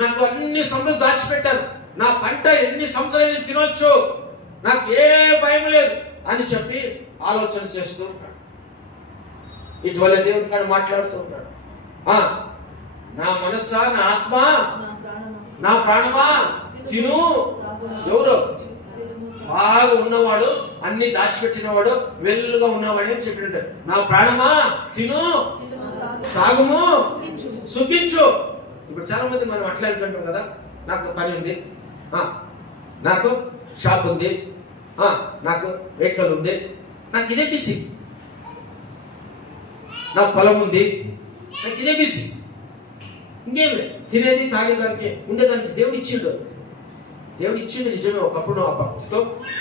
నాకు అన్ని సమృద్ధి దాచిపెట్టాను, నా పంట ఎన్ని సంవత్సరాలు తినొచ్చు, నాకు ఏ భయం లేదు అని చెప్పి ఆలోచన చేస్తూ ఉంటాడు. ఇటీవల దేవుని కాడ మాట్లాడుతూ ఉంటాడు. నా మనస్సా, నా ఆత్మ, నా ప్రాణమా తిను. ఎవరు? బాగా ఉన్నవాడు, అన్ని దాచిపెట్టినవాడు, వెల్లుగా ఉన్నవాడు అని చెప్పినట్టు, నా ప్రాణమా తిను, తాగుము, సుఖించు. ఇప్పుడు చాలా మంది మనం అట్లా అనుకుంటాం కదా, నాకు పని ఉంది, నాకు షాప్ ఉంది, నాకు వెహికల్ ఉంది, నాకు ఇదే బిసి, నాకు పొలం ఉంది, నాకు ఇదే బిసి, ఇంకేమి తినేది తాగేదానికి ఉండేదానికి దేవుడు ఇచ్చిండు. దేవుడు ఇచ్చిండు నిజమే. ఒకప్పుడు ఆ భక్తితో,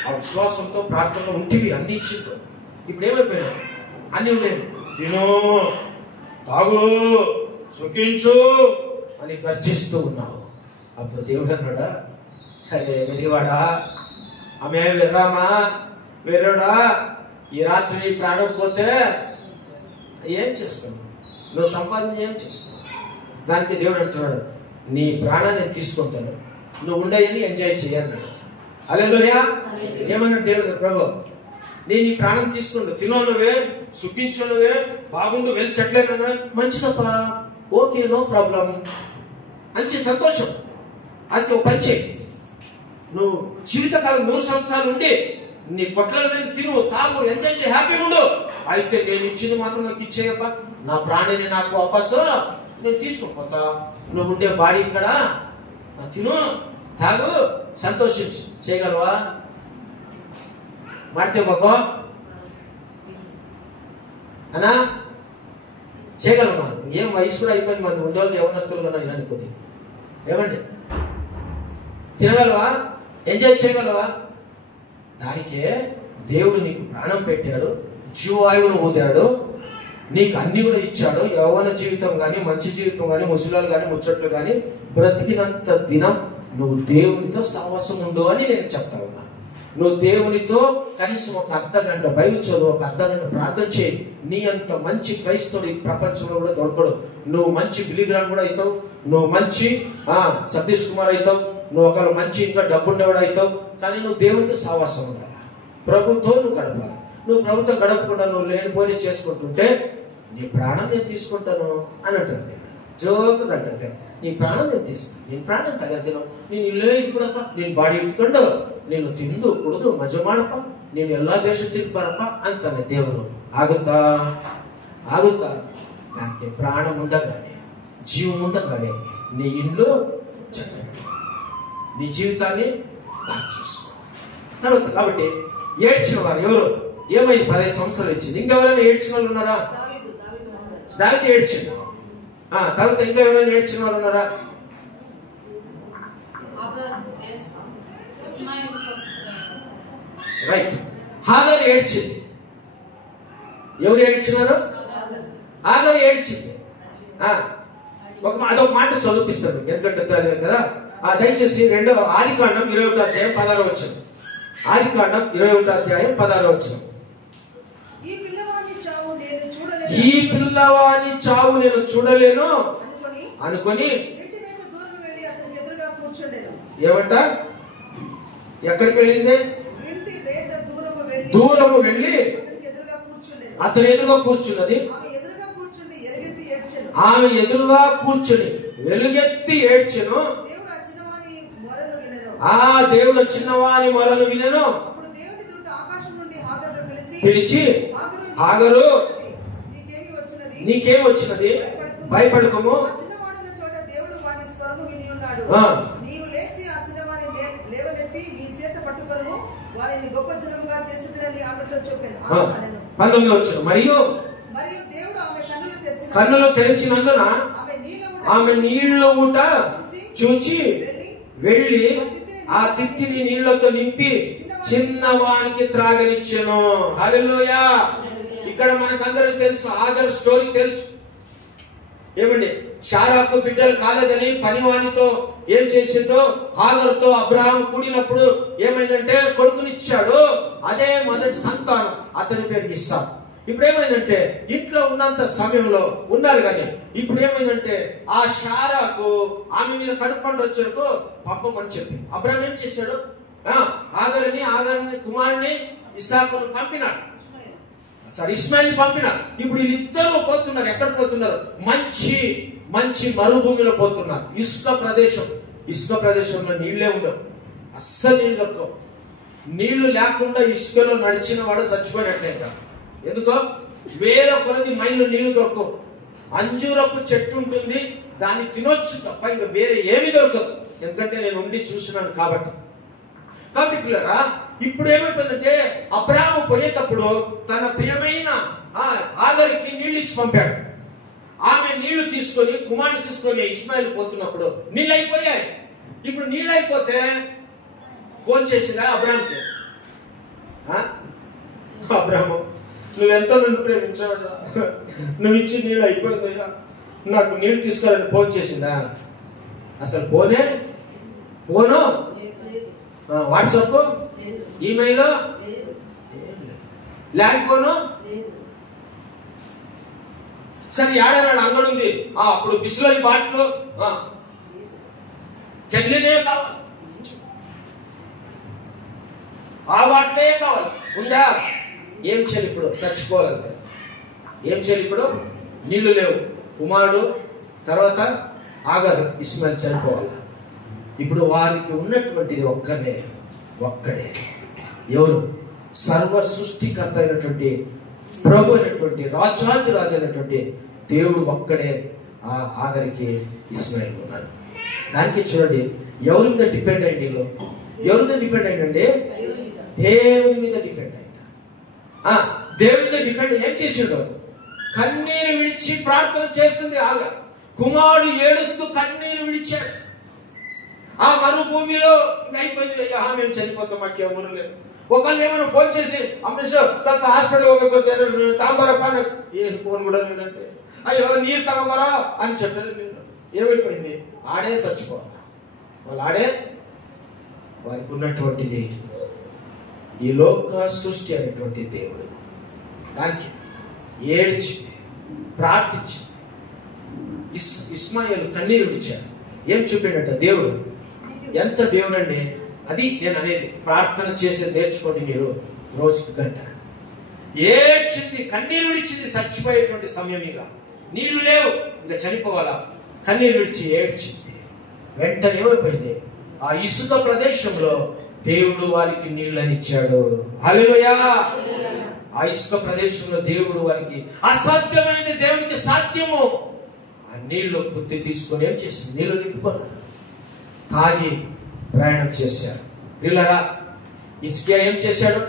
ఆ విశ్వాసంతో, ప్రార్థనలో ఉంటివి, అన్ని ఇచ్చిండు. ఇప్పుడు ఏమైపోయినా అన్ని ఉండేవి. తిను, తాగు, సుఖించు అని గర్జిస్తూ ఉన్నావు. అప్పుడు దేవుడు అన్నాడా, అరే వెరివాడా, ఆమె వెర్రామా, వెర్రడా, ఈ రాత్రి ప్రాణం పోతే ఏం చేస్తావు? నువ్వు సంపాదన ఏం చేస్తావు? దానికి దేవుడు అంటున్నాడు, నీ ప్రాణాన్ని తీసుకుంటాను, నువ్వు ఉండేది ఎంజాయ్ చేయన్నాడు. హల్లెలూయా. ఏమన్నాడు దేవుడు? ప్రభు నేను ఈ ప్రాణం తీసుకుంటా, తినో నువ్వే, సుఖించు నువ్వే, బాగుండు, వెల్ సెటిల్ అయినా మంచిదప్పా, ఓకే, నో ప్రాబ్లం, మంచి సంతోషం. అది ఒక పంచే, నువ్వు జీవితకాలం 100 సంవత్సరాలు ఉండి నీ కొట్లలో తిను, తాగు, ఎంజాయ్ చేయి, హ్యాపీగా ఉండు. అయితే నేను ఇచ్చింది మాత్రం నాకు ఇచ్చేయప్ప, నా ప్రాణాన్ని నాకు వాపసు నేను తీసుకోపోతా. నువ్వు ఉండే బాడీ ఇక్కడ, తిను, తాగు, సంతోషించు. చేయగలవా? మాడితే బాబా అనా చేయగలమా? ఏం వయసు కూడా అయిపోయింది, మన ఉండేవాళ్ళు యవనస్తులు కదా ఇలాంటి కొద్ది. ఏమండి, తినగలవా? ఎంజాయ్ చేయగలవా? దానికే దేవుడు నీకు ప్రాణం పెట్టాడు, జీవాయువును ఊదాడు, నీకు అన్ని కూడా ఇచ్చాడు. యవ్వన జీవితం కానీ, మంచి జీవితం కానీ, ముసలాలు కానీ, ముచ్చట్లు కానీ, బ్రతికినంత దినం నువ్వు దేవునితో సహవాసం ఉండు అని నేను చెప్తా ఉన్నా. నువ్వు దేవునితో కనీసం ఒక అర్ధగంట బైబిల్ చదువు, ఒక అర్ధగంట ప్రార్థన చేయి. నీ అంత మంచి క్రైస్తవుడు ఈ ప్రపంచంలో కూడా దొరకడు. నువ్వు మంచి బిలిగ్రాన్ కూడా అవుతావు, నువ్వు మంచి సతీష్ కుమార్ అవుతావు, నువ్వు ఒకవేళ మంచి ఇంకా డబ్బు ఉండేవాడు అవుతావు. కానీ నువ్వు దేవునితో సహవాసం ఉండాలి, ప్రభుతో నువ్వు గడపాలి. నువ్వు ప్రభుత్వం గడపకుండా నువ్వు లేనిపోని చేసుకుంటుంటే నీ ప్రాణం నేను తీసుకుంటాను అని అంటుంది. జోకుగా అంటే నీ ప్రాణం నేను తీసుకుంటాను, నేను ప్రాణం తగ్గను, నేను ఇల్లు ఇప్పుడప్ప, నేను బాడీ ఇట్టుకుండు, నేను తిందు కుడుదు మజ ಮಾಡಪ್ಪ, నేను ಎಲ್ಲಾ ದೇಶ ತಿರುಗಿ ಬರಪ್ಪ ಅಂತಾನೆ ದೇವರು. ಆಗುತ್ತಾ? దానికి ప్రాణం ఉండగానే, జీవం ఉండగానే నీ ఇల్లు చక్కగా, నీ జీవితాన్ని బాగా చేసుకో. తర్వాత కాబట్టి ఏడ్చిన వారు ఎవరు? ఏమైంది? 15 సంవత్సరాలు ఇచ్చింది. ఇంకెవరైనా ఏడ్చిన వాళ్ళు ఉన్నారా? దానికి ఏడ్చింది. తర్వాత ఇంకా ఎవరైనా ఏడ్చిన వాళ్ళు ఉన్నారా? రైట్. హాగర్ ఏడ్చింది. ఎవరు ఏడ్చినారు? హాగర్ ఏడ్చింది. అదొక మాట చదివిపిస్తాను ఎందుకంటే తెలియదు కదా. దయచేసి 2వ ఆదికాండం 21వ అధ్యాయం 16వ వచనం. ఆదికాండం 21వ అధ్యాయం 16వ వచనం. ఈ పిల్లవాని చావు నేను చూడలేను అనుకొని ఏమంట? ఎక్కడికి వెళ్ళింది? దూరము వెళ్ళి అతని ఎదురుగా కూర్చున్నది. ఆమె ఎదురుగా కూర్చుని వెలుగెత్తి ఏడ్చెను. దేవుడు చిన్నవాని మొరను వినెను. పిలిచి, హాగరు నీకేం వచ్చినది? భయపడకము. వారితో చెప్పాను. 19వ వచనం. మరియు దేవుడు ఆమె కన్నులు తెరిచినందున ఆమె నీళ్లు ఊట చూచి వెళ్ళి ఆ తిత్తిని నీళ్లతో నింపి చిన్నవానికి త్రాగనిచ్చెను. హల్లెలూయా. ఇక్కడ మనకందరికి తెలుసు, ఆగర్ స్టోరీ తెలుసు. ఏమండి, శారాకు బిడ్డలు కాలేదని పనివానితో ఏం చేసిందో, హాగరుతో అబ్రహాం కూడినప్పుడు ఏమైందంటే కొడుకునిచ్చాడు. అదే మొదటి సంతానం, అతని పేరు ఇస్సాకు. ఇప్పుడు ఏమైందంటే ఇంట్లో ఉన్నంత సమయంలో ఉన్నారు కానీ ఇప్పుడు ఏమైందంటే ఆ శారాకు ఆమె మీద కడుపు వచ్చారు పంపమని చెప్పి అబ్రహాం ఏం చేశాడు, ఆగరుని కుమారుని ఇస్సాకును పంపినాడు. ఇస్మాయిల్ పంపినారు. ఇప్పుడు వీళ్ళిద్దరూ పోతున్నారు. ఎక్కడ పోతున్నారు? మంచి మంచి మరుభూమిలో పోతున్నారు. ఇసుక ప్రదేశంలో నీళ్లే ఉండవు, అస్సలు నీళ్ళు దొరకవు. నీళ్లు లేకుండా ఇసుకలో నడిచిన వాడు చచ్చిపోయినట్లే. ఎందుకో వేల కొలది మైళ్ళు నీళ్లు దొరకవు. అంజూరపు చెట్టు ఉంటుంది, దాన్ని తినొచ్చు తప్ప ఇంకా వేరే ఏమీ దొరకదు. ఎందుకంటే నేను ఉండి చూసినాను కాబట్టి. పిల్లరా, ఇప్పుడు ఏమైపోయిందంటే అబ్రహాము పోయేటప్పుడు తన ప్రియమైన ఆగరికి నీళ్లు ఇచ్చి పంపాడు. ఆమె నీళ్లు తీసుకొని కుమారుని తీసుకొని ఇస్మాయిల్ పోతున్నప్పుడు నీళ్ళు అయిపోయాయి. ఇప్పుడు నీళ్ళు అయిపోతే ఫోన్ చేసిందా అబ్రహాంకి, అబ్రహాము నువ్వెంతో నన్ను ప్రేమించావు, నువ్వు ఇచ్చి నీళ్ళు అయిపోయిందయ్యా, నాకు నీళ్ళు తీసుకోవాలని ఫోన్ చేసిందా? అసలు పోను వాట్సాప్, ఈమెయిల్, ల్యాండ్ ఫోను. సరే ఏడాడు అంగడి ఉంది, అప్పుడు బిస్లరీ బాటిల్ కెళ్ళినే కావాలి, ఆ బాటిలే కావాలి. ఉందా? ఏం చేయాలి ఇప్పుడు? చచ్చిపోవాలంటే ఏం చేయాలి ఇప్పుడు? నీళ్లు లేవు. కుమారుడు తర్వాత ఆగరు ఇస్మాయిల్ చనిపోవాలి. ఇప్పుడు వారికి ఉన్నటువంటిది ఒక్కడే. ఎవరు? సర్వ సృష్టికర్త అయినటువంటి ప్రభు అయినటువంటి రాజాది రాజు అయినటువంటి దేవుడు ఒక్కడే ఆగరికి ఇస్మాయిల్ ఉన్నాడు. దానికి చూడండి, ఎవరి మీద డిఫెండ్ అయ్యింది? ఎవరి మీద డిఫెండ్ అయ్యిందండి? దేవుని మీద డిఫెండ్ అయ్యింది. దేవుని మీద డిఫెండ్ ఏం చేసిండు? కన్నీరు విడిచి ప్రార్థన చేస్తుంది ఆగర్. కుమారుడు ఏడుస్తూ కన్నీరు విడిచాడు. ఆ మరుభూమిలో అయిపోయింది, మేము చనిపోతాం, మాకేమో లేదు. ఒకళ్ళు ఏమైనా ఫోన్ చేసి అమ్మేశ్వర్ ಸ್ವಲ್ಪ హాస్పిటల్ ಹೋಗಬೇಕು తాంబరప్ప, ఏ ఫోన్ కూడా లేదంటే అయ్యో నీరు తాగమరా అని చెప్పలేదు. ఏమైపోయింది? ఆడే చచ్చిపోవాలి. వాళ్ళు వారికి ఉన్నటువంటిది ఈ లోక సృష్టి అనేటువంటి దేవుడు. దానికి ఏడ్చింది, ప్రార్థించింది. ఇస్మాయిల్ కన్నీరు విడిచాడు. ఏం చూపిండట దేవుడు? ఎంత దేవుడు అండి! అది నేను అనేది. ప్రార్థన చేసి నేర్చుకోండి మీరు. రోజుకి గంట ఏడ్చింది, కన్నీరు విడిచింది. చచ్చిపోయేటువంటి సమయం, ఇక నీళ్లు లేవు, ఇంకా చనిపోవాలా. కన్నీరు విడిచి ఏడ్చింది. వెంటనే ఏమైపోయింది? ఆ ఇసుక ప్రదేశంలో దేవుడు వారికి నీళ్ళనిచ్చాడు. హల్లెలూయా. ఆ ఇసుక ప్రదేశంలో దేవుడు వారికి అసాధ్యమైనది దేవునికి సాధ్యము. ఆ నీళ్లు బుద్ధి తీసుకొని ఏం చేసింది? నీళ్లు నింపుకున్నారు, తాగి ప్రయాణం చేశారు. పిల్లరా, ఇస్కియా ఏం చేశాడు?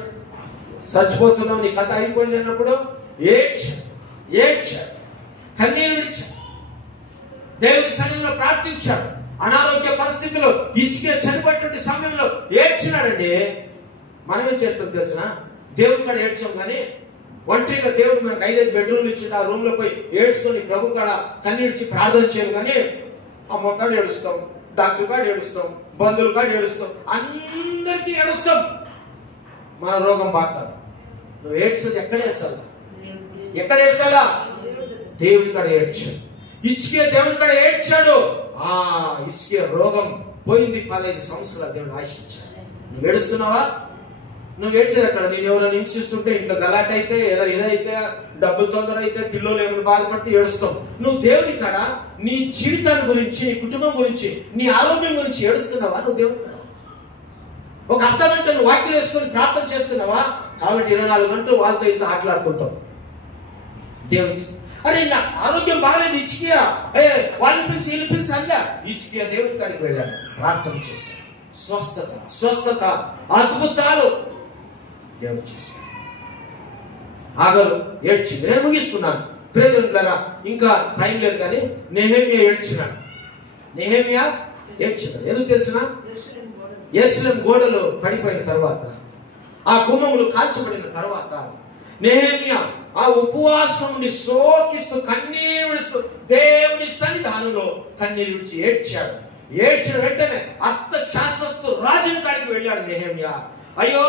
చచ్చిపోతున్నావు, నీ కథ అయిపోయింది అన్నప్పుడు ఏడ్చాడు, కన్నీరు విడిచాడు, దేవుని సన్నిధిలో ప్రార్థించాడు. అనారోగ్య పరిస్థితిలో ఇస్కియా చనిపోయేటువంటి సమయంలో ఏడ్చినాడండి. మనం ఏం చేస్తాం తెలిసిన? దేవుని కాడ ఏడ్చాం కానీ ఒంటరిగా దేవుడు మనకు 5 బెడ్రూమ్లు ఇచ్చి ఆ రూమ్ లో పోయి ఏడ్చుకొని ప్రభు కాడ కన్నీడ్చి ప్రార్థన చేయం కానీ అమ్మ కాడ ఏడుస్తాం, డాక్టర్ కాడ ఏడుస్తాం, బంధువుల కాడ ఏడుస్తాం, అందరికీ ఏడుస్తాం. మన రోగం బాగుతారు. నువ్వు ఏడ్చేది ఎక్కడ ఏడ్చాలా? దేవుని కాడ ఏడ్చాడు. ఇస్కియా దేవుని కాడ ఏడ్చాడు. ఇస్కియా రోగం పోయింది. 15 సంవత్సరాలు దేవుడు ఆశించాడు. నువ్వు ఏడుస్తున్నావా? నువ్వు ఏడ్చేది అక్కడ. నేను ఎవరైనా హింసిస్తుంటే, ఇంట్లో గలాట అయితే, ఏదైతే డబ్బులు తొందర అయితే, పిల్లలు ఏమైనా బాధపడితే ఏడుస్తావు. నువ్వు దేవుని కాడ నీ జీవితాన్ని గురించి, నీ కుటుంబం గురించి, నీ ఆరోగ్యం గురించి ఏడుస్తున్నావా? నువ్వు దేవుని కాడ ఒక అర్ధగంట నువ్వు వాక్యం వేసుకొని ప్రార్థన చేస్తున్నావా? కాబట్టి 24 గంటలు వాళ్ళతో ఇంత ఆటలాడుతుంటావు. దేవుని అరే ఇలా ఆరోగ్యం బాగాలేదు, ఇచ్చికియా వాళ్ళని పిలిచి వీళ్ళు పిలిచి అందా. ఇచ్చికియా దేవుని కాడికి వెళ్ళాడు, ప్రార్థన చేశాడు. స్వస్థత అద్భుతాలు దేవుడు చేశాడు. ఆగరు ఏడ్చింది. నేను ముగిస్తున్నాను ప్రేదరా, ఇంకా టైం లేదు. కానీ నెహెమ్యా ఏడ్చినాడు. నెహెమ్యా ఏడ్చినాడు. ఎందుకు తెలిసిన? యెరూషలేము గోడలు పడిపోయిన తర్వాత, ఆ గుమ్మములు కాల్చబడిన తర్వాత నెహెమ్యా ఆ ఉపవాసం నుండి శోకిస్తూ కన్నీరు విడుస్తూ దేవుని సన్నిధానంలో కన్నీరు విడిచి ఏడ్చాడు. ఏడ్చిన వెంటనే అర్థశాస్త్రస్తు రాజుని కాడికి వెళ్ళాడు నెహెమ్యా. అయ్యో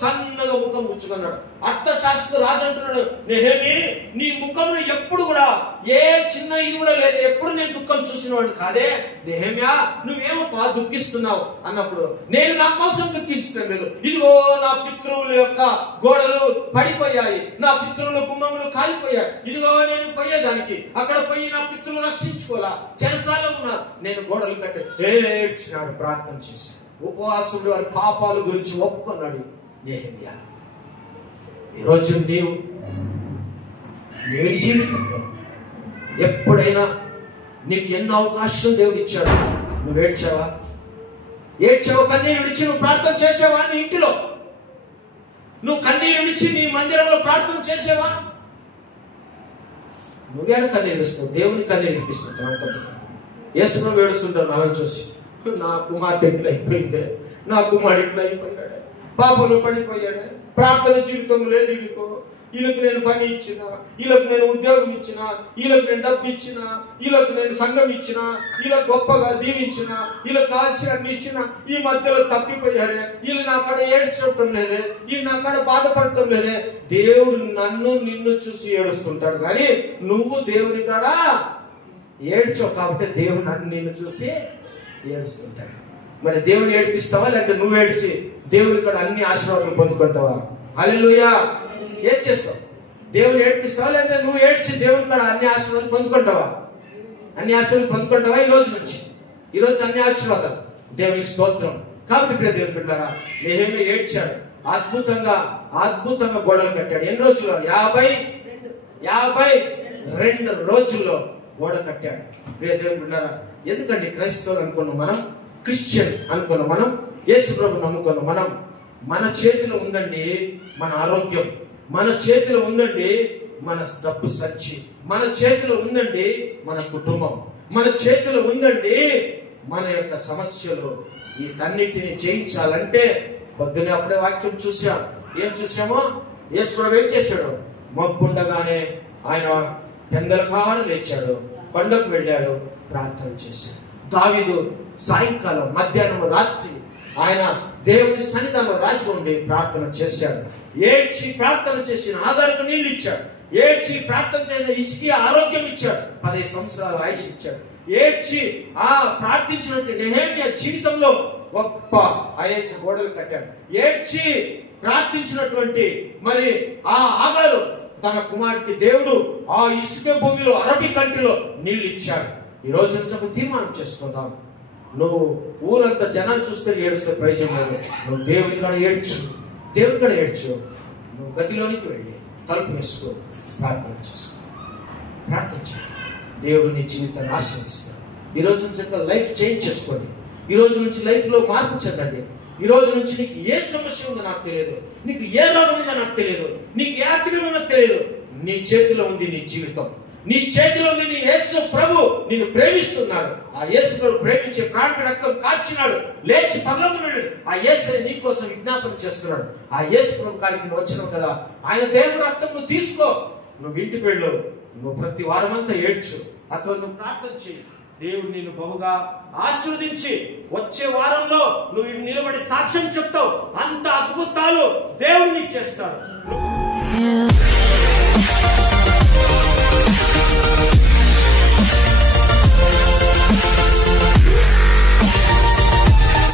చన్నగా ముఖం ముచ్చుకున్నాడు. అర్థశాస్త్ర రాజు అంటున్నాడు, నెహెమీ నీ ముఖంలో ఎప్పుడు కూడా ఏ చిన్న ఇది కూడా లేదు, ఎప్పుడు నేను దుఃఖం చూసినవాడు కాదే. నెహెమ్యా నువ్వేమో దుఃఖిస్తున్నావు అన్నప్పుడు, నేను నా కోసం దుఃఖించడం లేదు. ఇదిగో నా పితృవుల యొక్క గోడలు పడిపోయాయి, నా పితృవుల గుమ్మములు కాలిపోయాయి. ఇదిగో నేను పోయేదానికి అక్కడ పోయి నా పితృలు రక్షించుకోవాలా, చెరసాలో ఉన్నా, నేను గోడలు కట్టి ఏడ్చినాడు, ప్రార్థన చేశాడు. ఉపవాసుడు వారి పాపాల గురించి ఒప్పుకున్నాడు నెహెమ్యా. ఈరోజు నీవు నీ జీవితంలో ఎప్పుడైనా నీకు ఎన్నో అవకాశం దేవుడు ఇచ్చాడు, నువ్వు ఏడ్చావా? ఏడ్చావు, కన్నీరు విడిచి నువ్వు ప్రార్థన చేసావా? నీ ఇంటిలో నువ్వు కన్నీరు విడిచి నీ మందిరంలో ప్రార్థన చేసావా? నువ్వేడ కన్నీరు ఇస్తావు, దేవుని కన్నీరు ఇప్పిస్తావు. అంత యేసును ఏడుస్తుంటావు నాన్న చూసి, నా కుమార్తె ఇట్లా అయిపోయిందే, నా కుమారుడు ఇట్లా అయిపోయాడే, పాపంలో పడిపోయాడే, ప్రార్థన జీవితం లేదు వీళ్ళకు. వీళ్ళకి నేను పని ఇచ్చిన, వీళ్ళకి నేను ఉద్యోగం ఇచ్చిన, వీళ్ళకి నేను డబ్బు ఇచ్చిన, వీళ్ళకి నేను సంఘం ఇచ్చిన, వీళ్ళకి గొప్పగా దీవించిన, వీళ్ళకి కాల్చిన అన్ని ఇచ్చిన, ఈ మధ్యలో తప్పిపోయాడే, వీళ్ళు నా కాడ ఏడ్చడం లేదే, వీళ్ళు నా కాడ బాధపడటం లేదే. దేవుడు నన్ను నిన్ను చూసి ఏడుస్తుంటాడు, కానీ నువ్వు దేవుని కాడ ఏడ్చావు కాబట్టి దేవుడు నన్ను నిన్ను చూసి ఏడుస్తుంటాడు. మరి దేవుని ఏడిపిస్తావా, లేకపోతే నువ్వు ఏడ్చి దేవుని కూడా అన్ని ఆశీర్వాదాలు పొందుకుంటావా? హల్లెలూయా. ఏం చేస్తావు? దేవుని ఏడిపిస్తావా, లేదా నువ్వు ఏడ్చి దేవుని కూడా అన్ని ఆశీర్వాదాలు పొందుకుంటావా? అన్ని ఆశీర్వాదాలు పొందుకుంటావా? ఈ రోజు అన్ని ఆశీర్వాదాలు. దేవుని స్తోత్రం. కాబట్టి ఇప్పుడు దేవుని బిడ్డలారా, నెహెమ్యా ఏడ్చాడు, అద్భుతంగా గోడలు కట్టాడు. ఎన్ని రోజుల్లో? 52 రోజుల్లో గోడ కట్టాడు. ప్రియ దేవుని బిడ్డలారా, ఎందుకంటే క్రైస్తవులు అనుకున్నాం మనం, క్రిస్టియన్ అనుకున్నాం మనం, యేసు ప్రభు నమ్ముకున్నాం మనం. మన చేతిలో ఉందండి మన ఆరోగ్యం, మన చేతిలో ఉందండి మన డబ్బు సంచి, మన చేతిలో ఉందండి మన కుటుంబం, మన చేతిలో ఉందండి మన యొక్క సమస్యలు. వీటన్నిటిని జయించాలంటే పొద్దునే అప్పుడే వాక్యం చూసాం. ఏం చూసామో? యేసు ప్రభు ఏం చేశాడు? మబ్బుండగానే ఆయన పెందల కావాలని లేచాడు, కొండకు వెళ్ళాడు, ప్రార్థన చేశాడు. దావీదు సాయంకాలం, మధ్యాహ్నం, రాత్రి ఆయన దేవుని సన్నిధానంలో రాజు ఉండి ప్రార్థన చేశాడు. ఏడ్చి ప్రార్థన చేసిన ఆధారకు నీళ్లు ఇచ్చాడు. ఏడ్చి ప్రార్థన చేసిన హిజ్కియా ఆరోగ్యం ఇచ్చాడు, 10 సంవత్సరాల ఆయుష్ ఇచ్చాడు. ఏడ్చి ప్రార్థించినట్టు నెహెమ్యా జీవితంలో గొప్ప 5 గోడలు కట్టాడు. ఏడ్చి ప్రార్థించినటువంటి మరి ఆ ఆగారు తన కుమారుడికి దేవుడు ఆ ఇసుక భూమిలో, అరబీ కంట్రీలో నీళ్లు ఇచ్చాడు. ఈ రోజు నుంచి ఒక తీర్మానం చేసుకుందాం. నువ్వు ఊరంతా జనాలు చూస్తే ఏడుస్తే ప్రయోజనం లేదు. నువ్వు దేవుని కాడ ఏడ్చు, దేవుని కాడ ఏడ్చు. నువ్వు గదిలోనికి వెళ్ళి తలుపు వేసుకో, ప్రార్థన చేసుకో, ప్రార్థించు. దేవుడు నీ జీవితాన్ని ఆశీర్వదిస్తాడు. ఈ రోజు నుంచి లైఫ్ చేంజ్ చేసుకోండి. ఈ రోజు నుంచి లైఫ్ లో మార్పు చెందండి. ఈ రోజు నుంచి నీకు ఏ సమస్య ఉందో నాకు తెలియదు, నీకు ఏ రోగం ఉందో నాకు తెలియదు, నీకు ఏ ఆత్మీయం ఉందో తెలియదు. నీ చేతిలో ఉంది నీ జీవితం, నీ చేతిలో ఉంది నీ యేసు ప్రభు నిన్ను ప్రేమిస్తున్నాడు. ఆ యేసు ప్రభు ప్రేమించి ప్రాణం రక్తం కార్చినాడు, లేచి పరలోకమున్నాడు. ఆ యేసు నీ కోసం విజ్ఞాపన చేస్తున్నాడు. ఆ యేసు ప్రభు కాడికి నువ్వు వచ్చినావు కదా, ఆయన దేవుని రక్తం నువ్వు తీసుకో, నువ్వు ఇంటికి వెళ్ళు, నువ్వు ప్రతి వారం అంతా ఏడ్చు, అతను నువ్వు ప్రార్థన చేయి. దేవుడు నిన్ను బహుగా ఆశీర్వదించి వచ్చే వారంలో నువ్వు నిలబడి సాక్ష్యం చెప్తావు. అంత అద్భుతాలు దేవుడు నీకు చేస్తాడు.